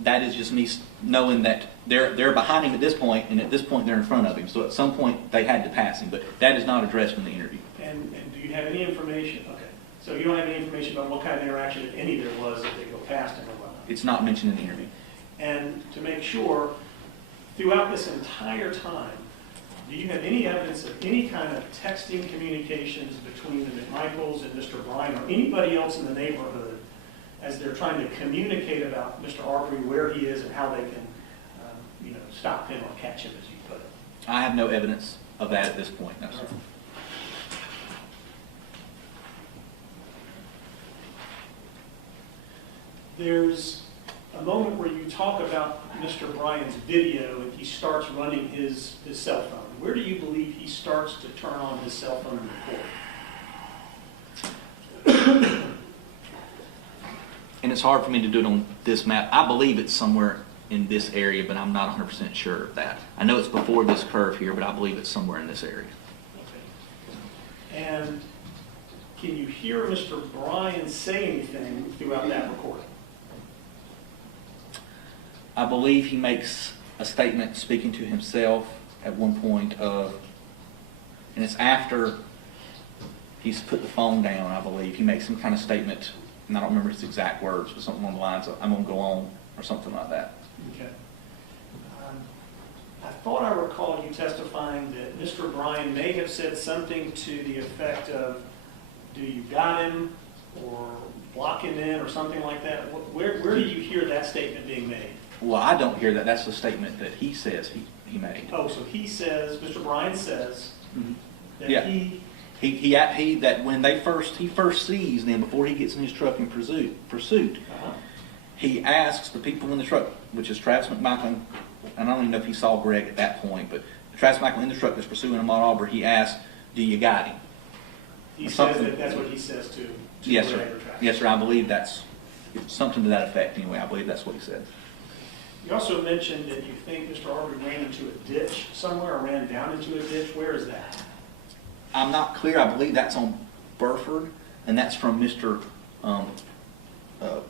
That is just me knowing that they're behind him at this point, and at this point they're in front of him. So at some point they had to pass him, but that is not addressed in the interview. And do you have any information? Okay. So you don't have any information about what kind of interaction, if any, there was if they go past him or whatnot? It's not mentioned in the interview. And to make sure, throughout this entire time, do you have any evidence of any kind of texting communications between the McMichaels and Mr. Bryan or anybody else in the neighborhood as they're trying to communicate about Mr. Arbery, where he is and how they can stop him or catch him, as you put it? I have no evidence of that at this point, no, sir. There's a moment where you talk about Mr. Bryan's video and he starts running his cell phone. Where do you believe he starts to turn on his cell phone and record? And it's hard for me to do it on this map. I believe it's somewhere in this area, but I'm not 100% sure of that. I know it's before this curve here, but I believe it's somewhere in this area. Okay. And can you hear Mr. Bryan say anything throughout that recording? I believe he makes a statement speaking to himself at one point and it's after he's put the phone down, I believe. He makes some kind of statement, and I don't remember his exact words, but something along the lines of, I'm going to go on, or something like that. Okay. I thought I recalled you testifying that Mr. Bryan may have said something to the effect of, do you got him, or block him in, or something like that. Where do you hear that statement being made? Well, I don't hear that. That's the statement that he says. he made. Oh, so he says, Mr. Bryan says that Yeah. he, That when he first sees them before he gets in his truck in pursuit, he asks the people in the truck, which is Travis McMichael, and I don't even know if he saw Greg at that point, but Travis McMichael in the truck that's pursuing Ahmaud Arbery, he asks, "Do you got him?" he says that that's what he says to Yes, Greg sir. or Travis. Yes, sir. I believe that's something to that effect. Anyway, I believe that's what he said. You also mentioned that you think Mr. Arbery ran into a ditch somewhere, or ran down into a ditch. Where is that? I'm not clear. I believe that's on Burford, and that's from Mr. Mr.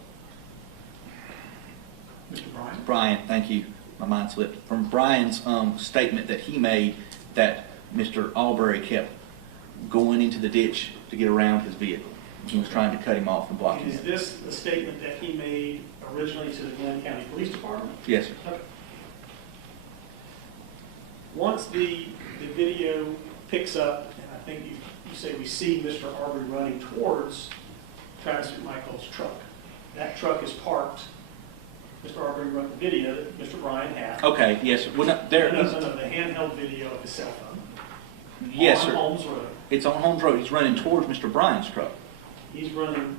Bryan? Bryan. Thank you. My mind slipped. From Bryan's statement that he made that Mr. Arbery kept going into the ditch to get around his vehicle. He was trying to cut him off and block him Is in. this the statement that he made originally to the Glynn County Police Department? Yes, sir. Okay. Once the video picks up, and I think you say we see Mr. Arbery running towards Travis McMichael's truck. That truck is parked. Mr. Arbery wrote the video that Mr. Bryan had. Okay. Yes, sir. Well, no, No, there. the handheld video of his cell phone. Yes, On sir. Holmes Road. It's on Holmes Road. He's running towards Mr. Bryan's truck. He's running,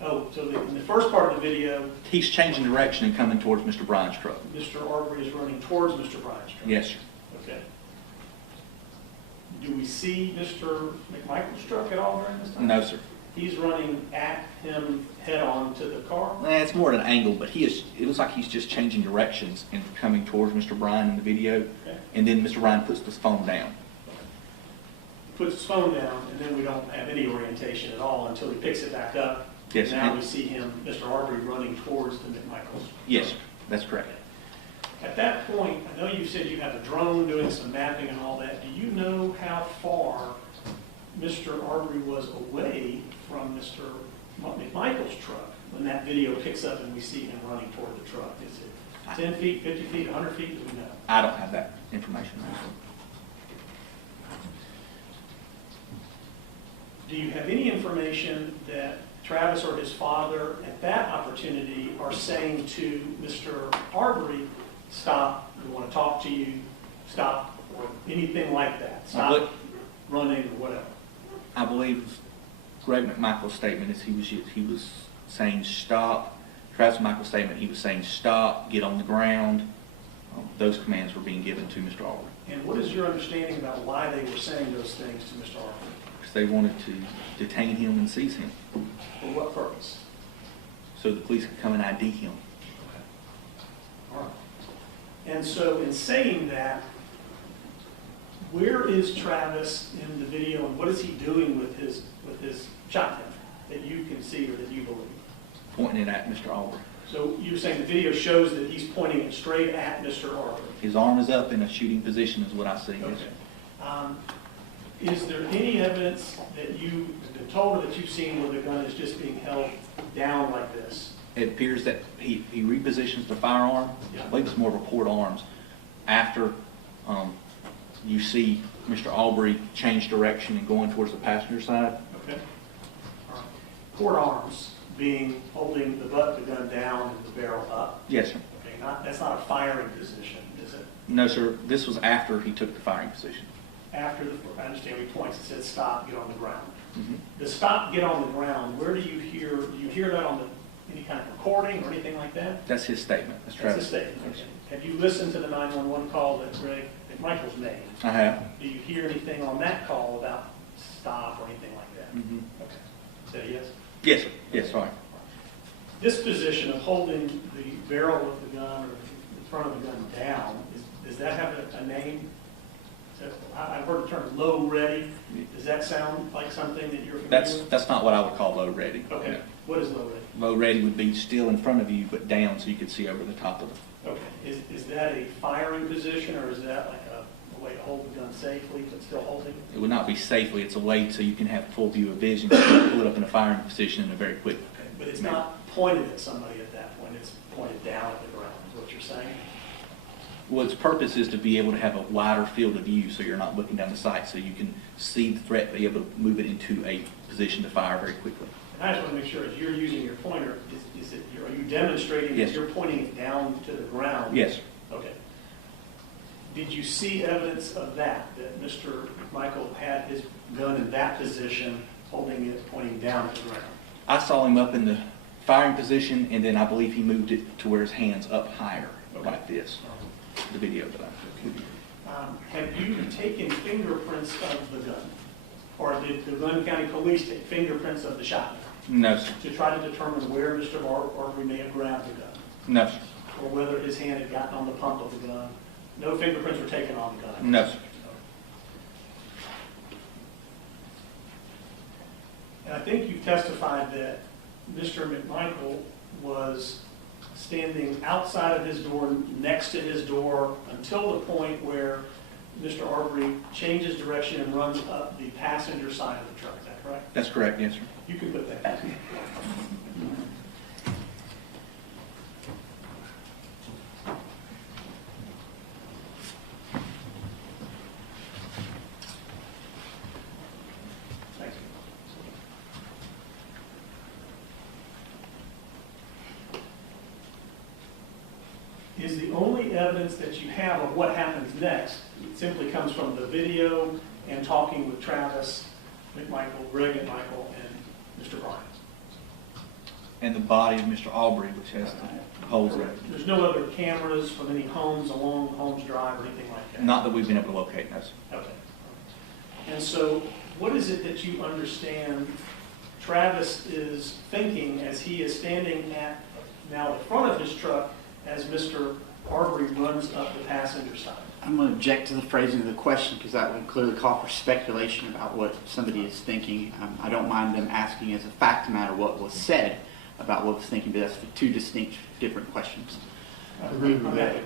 so in the first part of the video, He's changing direction and coming towards Mr. Bryan's truck. Mr. Arbery is running towards Mr. Bryan's truck. Yes, sir. Okay. Do we see Mr. McMichael's truck at all during this time? No, sir. He's running at him head-on to the car? It's more at an angle, but it looks like he's just changing directions and coming towards Mr. Bryan in the video. Okay. And then Mr. Bryan puts his phone down. Puts his phone down, and then we don't have any orientation at all until he picks it back up. Yes, Now and- we see him, Mr. Arbery, running towards the McMichaels. Yes, sir. That's correct. At that point, I know you said you have a drone doing some mapping and all that. Do you know how far Mr. Arbery was away from Mr. McMichael's truck when that video picks up and we see him running toward the truck? Is it 10 feet, 50 feet, 100 feet? Do we know? I don't have that information. Do you have any information that Travis or his father at that opportunity are saying to Mr. Arbery, stop, we want to talk to you, stop, or anything like that? Stop running or whatever. I believe Greg McMichael's statement is he was saying stop. Travis McMichael's statement, he was saying stop, get on the ground. Those commands were being given to Mr. Arbery. And what is your understanding about why they were saying those things to Mr. Arbery? Because they wanted to detain him and seize him For what purpose? so the police could come and ID him. All right. And so in saying that, where is Travis in the video and what is he doing with his shotgun that you can see or that you believe? Pointing it at Mr. Arbery. So you're saying the video shows that he's pointing it straight at Mr. Arbery? His arm is up in a shooting position is what I see. Okay. Is there any evidence that you've been told or that you've seen where the gun is just being held down like this? It appears that he repositions the firearm. Yeah. I believe it's more of a port arms. After you see Mr. Arbery change direction and going towards the passenger side. Okay. All right. Port arms being holding the butt of the gun down and the barrel up. Yes, sir. Okay, that's not a firing position, is it? No, sir. This was after he took the firing position. After I understand he points and said stop, get on the ground. Mm-hmm. The stop, get on the ground, where do you hear that on any kind of recording or anything like that? That's his statement. That's Travis. his statement. Okay. Have you listened to the 911 call that Greg McMichael's made? I have. Do you hear anything on that call about stop or anything like that? Mm-hmm. Okay. Say yes? Yes, sir. Yes, sorry. This position of holding the barrel of the gun or the front of the gun down, does that have a name? I've heard the term low ready. Does that sound like something that you're familiar with? That's not what I would call low ready. Okay. No. What is low ready? Low ready would be still in front of you but down so you could see over the top of it. Okay. Is that a firing position or is that like a way to hold the gun safely but still holding? It would not be safely. It's a way so you can have full view of vision. You can pull it up in a firing position in a very quick. Okay. But it's not pointed at somebody at that point. It's pointed down at the ground is what you're saying? Well, its purpose is to be able to have a wider field of view so you're not looking down the sight so you can see the threat, be able to move it into a position to fire very quickly. And I just want to make sure, as you're using your pointer, are you demonstrating Yes, that sir. you're pointing it down to the ground? Yes, sir. Okay. Did you see evidence of that Mr. McMichael had his gun in that position, holding it, pointing down at the ground? I saw him up in the firing position, and then I believe he moved it to where his hand's up higher, like this. The video that I took. Have you taken fingerprints of the gun? Or did the Glynn County Police take fingerprints of the shotgun? No, sir. To try to determine where Mr. Arbery may have grabbed the gun? No, sir. Or whether his hand had gotten on the pump of the gun? No fingerprints were taken on the gun? No, sir. And I think you've testified that Mr. McMichael was standing outside of his door, next to his door, until the point where Mr. Arbery changes direction and runs up the passenger side of the truck. Is that correct? That's correct, yes, sir. You can put that back. Thank you. Is the only evidence that you have of what happens next, it simply comes from the video and talking with Travis McMichael, Greg McMichael, and Mr. Bryan? And the body of Mr. Arbery, which has the holes in it. There's no other cameras from any homes along Holmes Drive or anything like that? Not that we've been able to locate, no, sir. Okay. And so what is it that you understand Travis is thinking as he is standing at now the front of his truck as Mr. Arbery runs up the passenger side? I'm going to object to the phrasing of the question because that would clearly call for speculation about what somebody is thinking. I don't mind them asking as a fact matter what was said about what was thinking, but that's two distinct, different questions. I agree with that.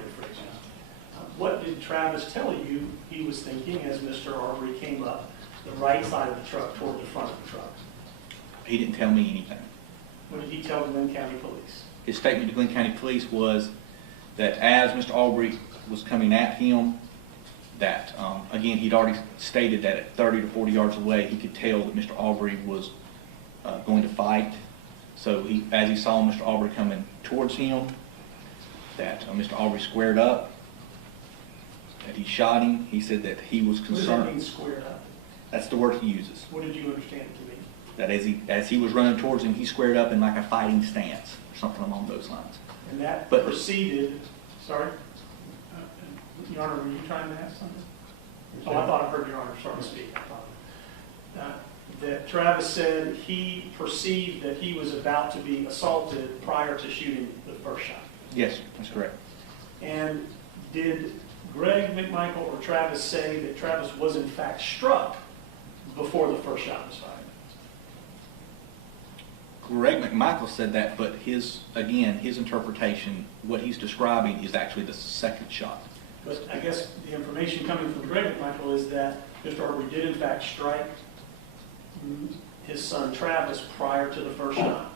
What did Travis tell you he was thinking as Mr. Arbery came up the right side of the truck toward the front of the truck? He didn't tell me anything. What did he tell the Glynn County Police? His statement to Glynn County Police was that as Mr. Arbery was coming at him, that, again, he'd already stated that at 30 to 40 yards away, he could tell that Mr. Arbery was going to fight. So as he saw Mr. Arbery coming towards him, that Mr. Arbery squared up, that he shot him. He said that he was concerned. What does that mean, squared up? That's the word he uses. What did you understand it to mean? That as he was running towards him, he squared up in like a fighting stance, or something along those lines. And that But- proceeded, sorry? Your Honor, were you trying to ask something? Oh, I thought I heard Your Honor starting to speak. I thought that Travis said he perceived that he was about to be assaulted prior to shooting the first shot. Yes, sir, that's correct. And did Greg McMichael or Travis say that Travis was in fact struck before the first shot was fired? Greg McMichael said that, but his interpretation, what he's describing is actually the second shot. But I guess the information coming from Greg McMichael is that Mr. Arbery did in fact strike his son Travis prior to the first shot.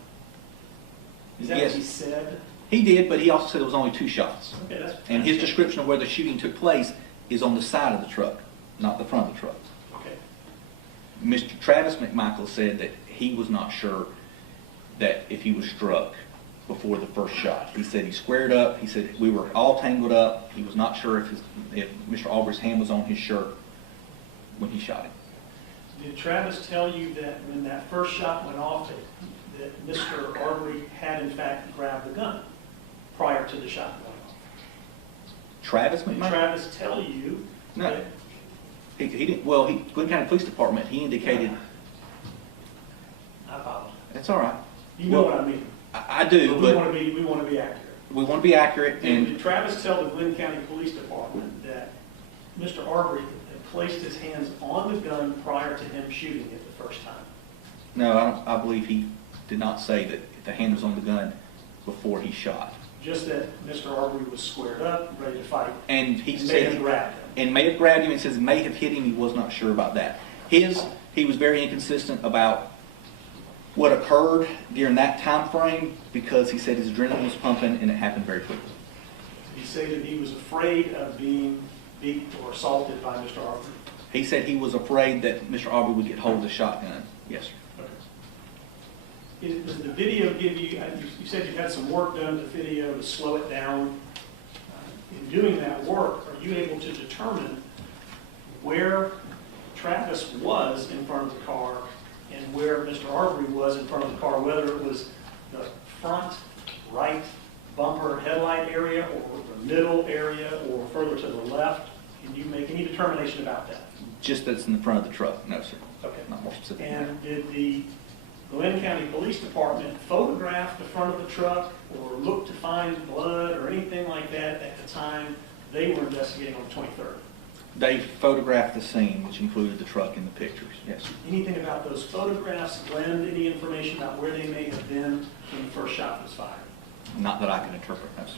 Is that Yes. what he said? He did, but he also said it was only 2 shots. Okay, that's. And his description of where the shooting took place is on the side of the truck, not the front of the truck. Okay. Mr. Travis McMichael said that he was not sure that if he was struck before the first shot. He said he squared up. He said we were all tangled up. He was not sure if Mr. Arbery's hand was on his shirt when he shot him. Did Travis tell you that when that first shot went off, that Mr. Arbery had in fact grabbed the gun prior to the shot going off? Travis Did McMichael? Travis tell you? No. that- He didn't. Well, Glynn County Police Department, he indicated. I apologize. That's all right. You know Well, what I mean. I do, We but want to be accurate. we want to be accurate. Did And Travis tell the Glynn County Police Department that Mr. Arbery had placed his hands on the gun prior to him shooting it the first time? no, I believe he did not say that the hand was on the gun before he shot. Just that Mr. Arbery was squared up, ready to fight, And he and may said have grabbed him. and may have grabbed him and says may have hit him. He was not sure about that. He was very inconsistent about what occurred during that time frame because he said his adrenaline was pumping and it happened very quickly. Did he say that he was afraid of being beat or assaulted by Mr. Arbery? He said he was afraid that Mr. Arbery would get hold of the shotgun. Yes, sir. Okay. Does the video give you, you said you had some work done to the video to slow it down. in doing that work, are you able to determine where Travis was in front of the car and where Mr. Arbery was in front of the car, whether it was the front right bumper headlight area or the middle area or further to the left? Can you make any determination about that? Just that's in the front of the truck, no, sir. Okay. Not more specific. And did the Glynn County Police Department photograph the front of the truck or look to find blood or anything like that at the time they were investigating on the 23rd? They photographed the scene, which included the truck in the pictures, yes. Anything about those photographs lend any information about where they may have been when the first shot was fired? Not that I can interpret, no, sir.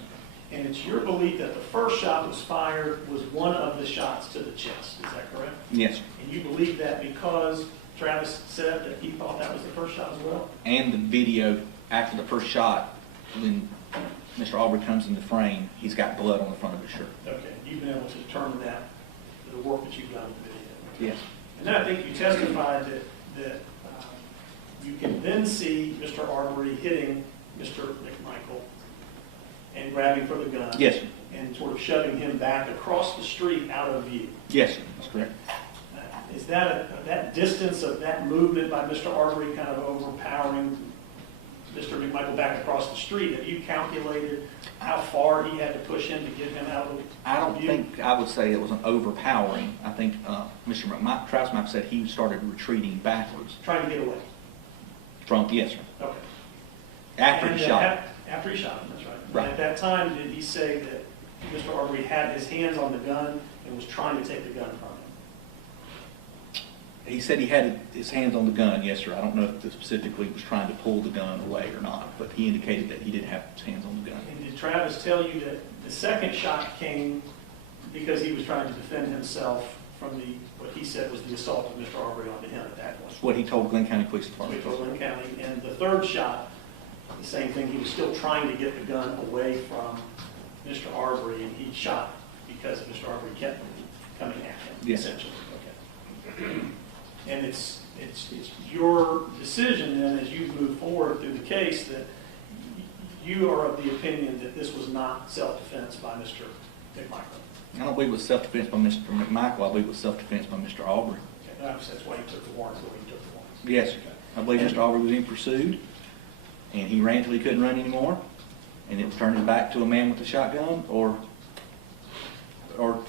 And it's your belief that the first shot was fired was one of the shots to the chest, is that correct? Yes, sir. And you believe that because Travis said that he thought that was the first shot as well? And the video after the first shot, when Mr. Arbery comes in the frame, he's got blood on the front of his shirt. Okay, you've been able to determine that, the work that you've done with the video. Yes. And then I think you testified that you can then see Mr. Arbery hitting Mr. McMichael and grabbing for the gun. Yes, sir. And sort of shoving him back across the street out of view. Yes, sir. That's correct. Is that distance of that movement by Mr. Arbery kind of overpowering Mr. McMichael back across the street? Have you calculated how far he had to push him to get him out of view? I don't think I would say it was an overpowering. I think Mr. Travis McMichael said he started retreating backwards Trying to get away. from, yes, sir. Okay. After And, he shot him. After he shot him, that's right. Right. And at that time, did he say that Mr. Arbery had his hands on the gun and was trying to take the gun from him? He said he had his hands on the gun, yes, sir. I don't know if he specifically was trying to pull the gun away or not, but he indicated that he did have his hands on the gun. And did Travis tell you that the second shot came because he was trying to defend himself from what he said was the assault of Mr. Arbery onto him at that point? That's what he told Glynn County Police We Department. told Glynn County. And the third shot, the same thing, he was still trying to get the gun away from Mr. Arbery, and he shot because Mr. Arbery kept coming at him, Yes. essentially. Okay. And it's your decision then, as you move forward through the case, that you are of the opinion that this was not self-defense by Mr. McMichael. I don't believe it was self-defense by Mr. McMichael. I believe it was self-defense by Mr. Arbery. Okay, that's why he took the warrants the way he took the warrants. Yes, sir. I believe Mr. Arbery was being pursued, and he ran until he couldn't run anymore, and it was turning his back to a man with a shotgun, or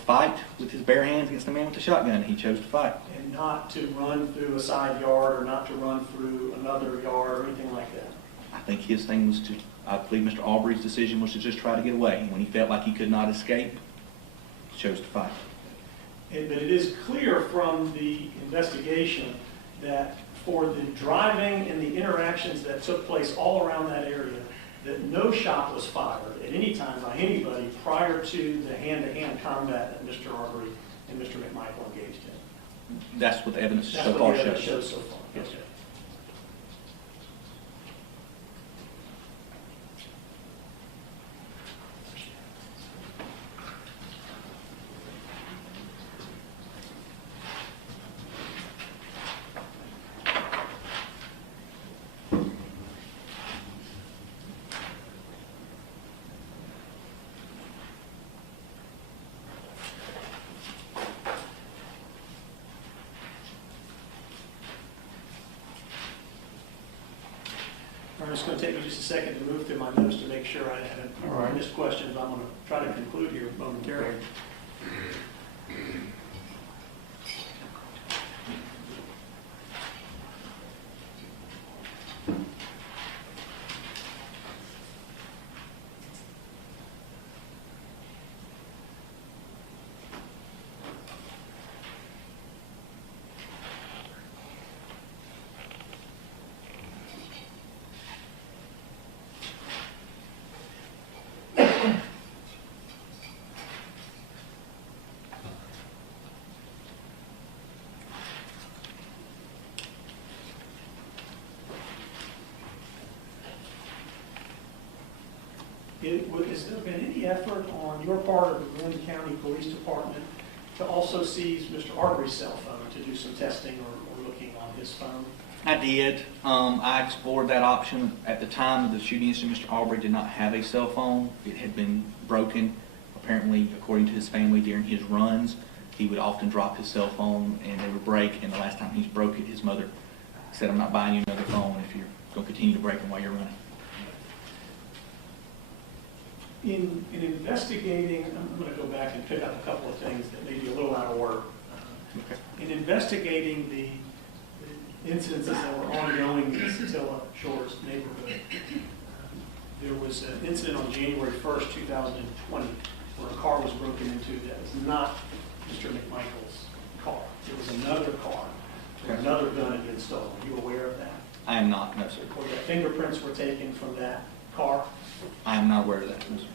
fight with his bare hands against a man with a shotgun, and he chose to fight. And not to run through a side yard or not to run through another yard or anything like that. I think his thing was to, I believe Mr. Arbery's decision was to just try to get away, and when he felt like he could not escape, he chose to fight. But it is clear from the investigation that for the driving and the interactions that took place all around that area, that no shot was fired at any time by anybody prior to the hand-to-hand combat that Mr. Arbery and Mr. McMichael engaged in. That's what the evidence That's so what far the evidence shows. shows so far. Yes. Okay. It's going to take me just a second to move through my notes to make sure I All right. haven't missed questions. I'm going to try to conclude here momentarily. Has there been any effort on your part of the Glynn County Police Department to also seize Mr. Arbery's cell phone to do some testing or looking on his phone? I did. I explored that option. At the time of the shooting incident, Mr. Arbery did not have a cell phone. It had been broken Apparently, according to his family, during his runs, he would often drop his cell phone and they would break, and the last time he's broke it, his mother said, "I'm not buying you another phone if you're going to continue to break them while you're running." In investigating, I'm going to go back and pick up a couple of things that may be a little out of order. In investigating the incidences that were ongoing in the Satilla Shores neighborhood, there was an incident on January 1st, 2020, where a car was broken into that was not Mr. McMichael's car. It was another car, where another gun had been stolen. Are you aware of that? I am not, no, sir. Or that fingerprints were taken from that car? I am not aware of that, no, sir.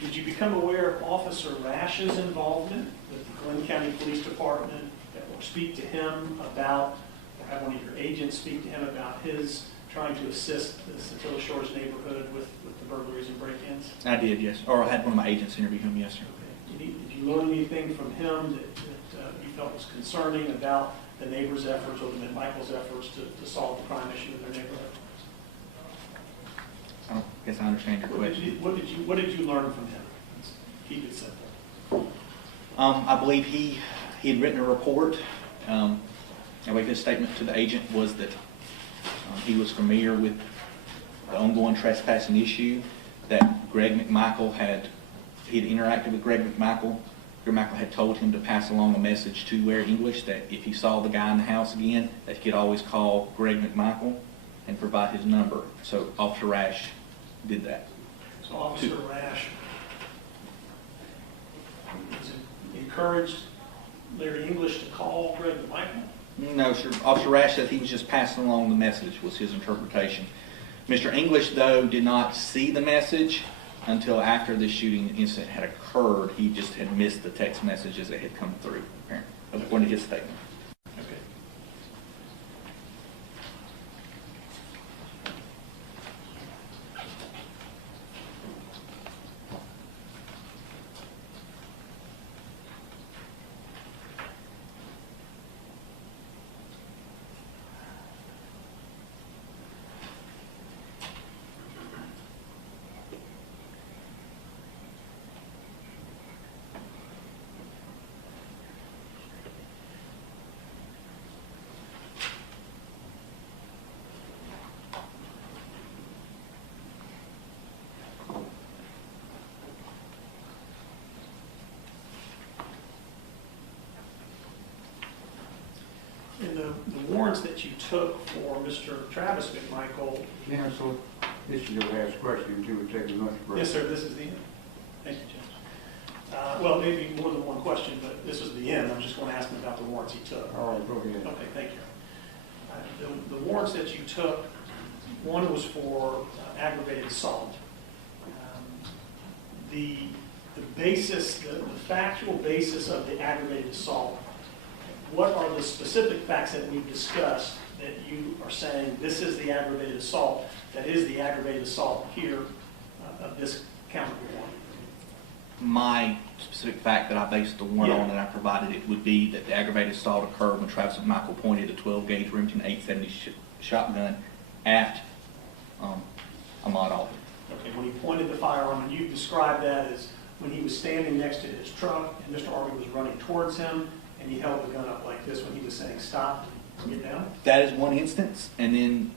Did you become aware of Officer Rash's involvement with the Glynn County Police Department, or speak to him about, or have one of your agents speak to him about his trying to assist the Satilla Shores neighborhood with the burglaries and break-ins? I did, yes. Or I had one of my agents interview him, yes, sir. Okay. Did you learn anything from him that you felt was concerning about the neighbors' efforts or the McMichael's efforts to solve the crime issue in their neighborhood? I don't guess I understand your question. What did you learn from him? Let's keep it simple. I believe he had written a report. I believe his statement to the agent was that he was familiar with the ongoing trespassing issue, that Greg McMichael he had interacted with Greg McMichael. Greg McMichael had told him to pass along a message to Ware English that if he saw the guy in the house again, that he could always call Greg McMichael and provide his number. So Officer Rash did that. So Officer Rash encouraged Larry English to call Greg McMichael? No, sir. Officer Rash said he was just passing along the message, was his interpretation. Mr. English, though, did not see the message until after the shooting incident had occurred. He just had missed the text messages that had come through, apparently, according to his statement. Okay. In the warrants that you took for Mr. Travis McMichael. Counsel, this is your last question until we take a lunch break. Yes, sir, this is the end. Thank you, Judge. Well, maybe more than one question, but this is the end. I'm just going to ask him about the warrants he took. All right, go ahead. Okay, thank you. The warrants that you took, one was for aggravated assault. The basis, the factual basis of the aggravated assault, what are the specific facts that we've discussed that you are saying this is the aggravated assault, that is the aggravated assault here of this count of warrant? My specific fact that I based the warrant on and I provided it would be that the aggravated assault occurred when Travis McMichael pointed a 12-gauge Remington 870 shotgun at Ahmaud Arbery. Okay, when he pointed the firearm, and you described that as when he was standing next to his truck and Mr. Arbery was running towards him and he held the gun up like this when he was saying stop, get down? That is one instance, and then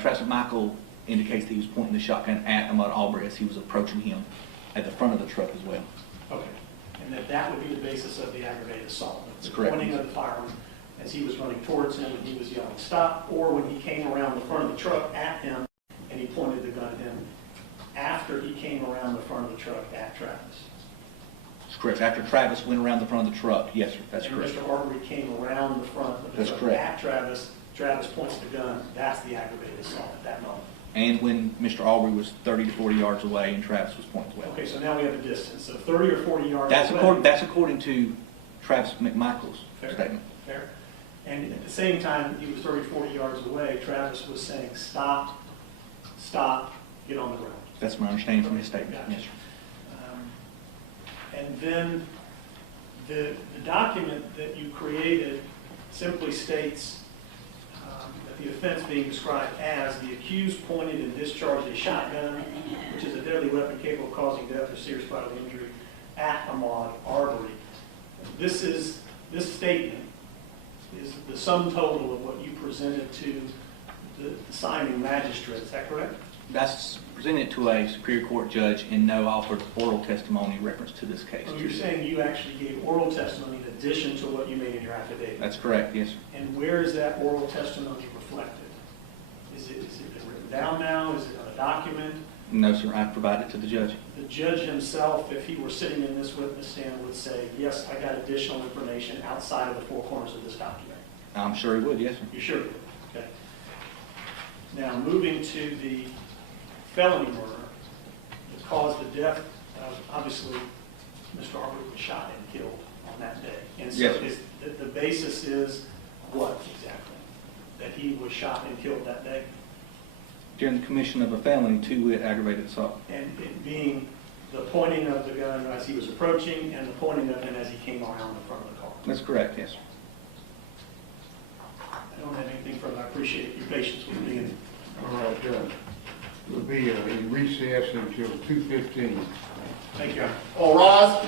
Travis McMichael indicates that he was pointing the shotgun at Ahmaud Arbery as he was approaching him at the front of the truck as well. Okay, and that would be the basis of the aggravated assault? That's correct. Pointing of the firearm as he was running towards him and he was yelling stop, or when he came around the front of the truck at him and he pointed the gun at him after he came around the front of the truck at Travis? That's correct. After Travis went around the front of the truck, yes, sir, that's and correct. Mr. Arbery came around the front of the That's truck correct. at Travis, Travis points the gun, that's the aggravated assault at that moment. And when Mr. Arbery was 30 to 40 yards away and Travis was pointing as well. Okay, so now we have a distance, so 30 or 40 yards That's away. that's according to Travis McMichael's Fair. statement. Fair. And at the same time, he was 30, 40 yards away, Travis was saying stop, stop, get on the ground. That's my understanding from his statement. Gotcha. Yes, sir. And then the document that you created simply states that the offense being described as the accused pointed and discharged a shotgun, which is a deadly weapon capable of causing death or serious bodily injury, at Ahmaud Arbery. This statement is the sum total of what you presented to the signing magistrate, is that correct? That's presented to a Superior Court judge and no offered oral testimony in reference to this case. So you're saying you actually gave oral testimony in addition to what you made in your affidavit? That's correct, yes, sir. And where is that oral testimony reflected? Is it been written down now? Is it on a document? No, sir, I provided to the judge. The judge himself, if he were sitting in this witness stand, would say, yes, I got additional information outside of the four corners of this document. I'm sure he would, yes, sir. You sure? Okay. Now, moving to the felony murder that caused the death of, obviously, Mr. Arbery was shot and killed on that day. And so Yes. the basis is what exactly? That he was shot and killed that day? During the commission of a felony, 2 aggravated assault. And it being the pointing of the gun as he was approaching and the pointing of it as he came around the front of the car. That's correct, yes, sir. I don't have anything further. I appreciate your patience with me. And All right, we'll be in recess until 2:15. thank you. All rise.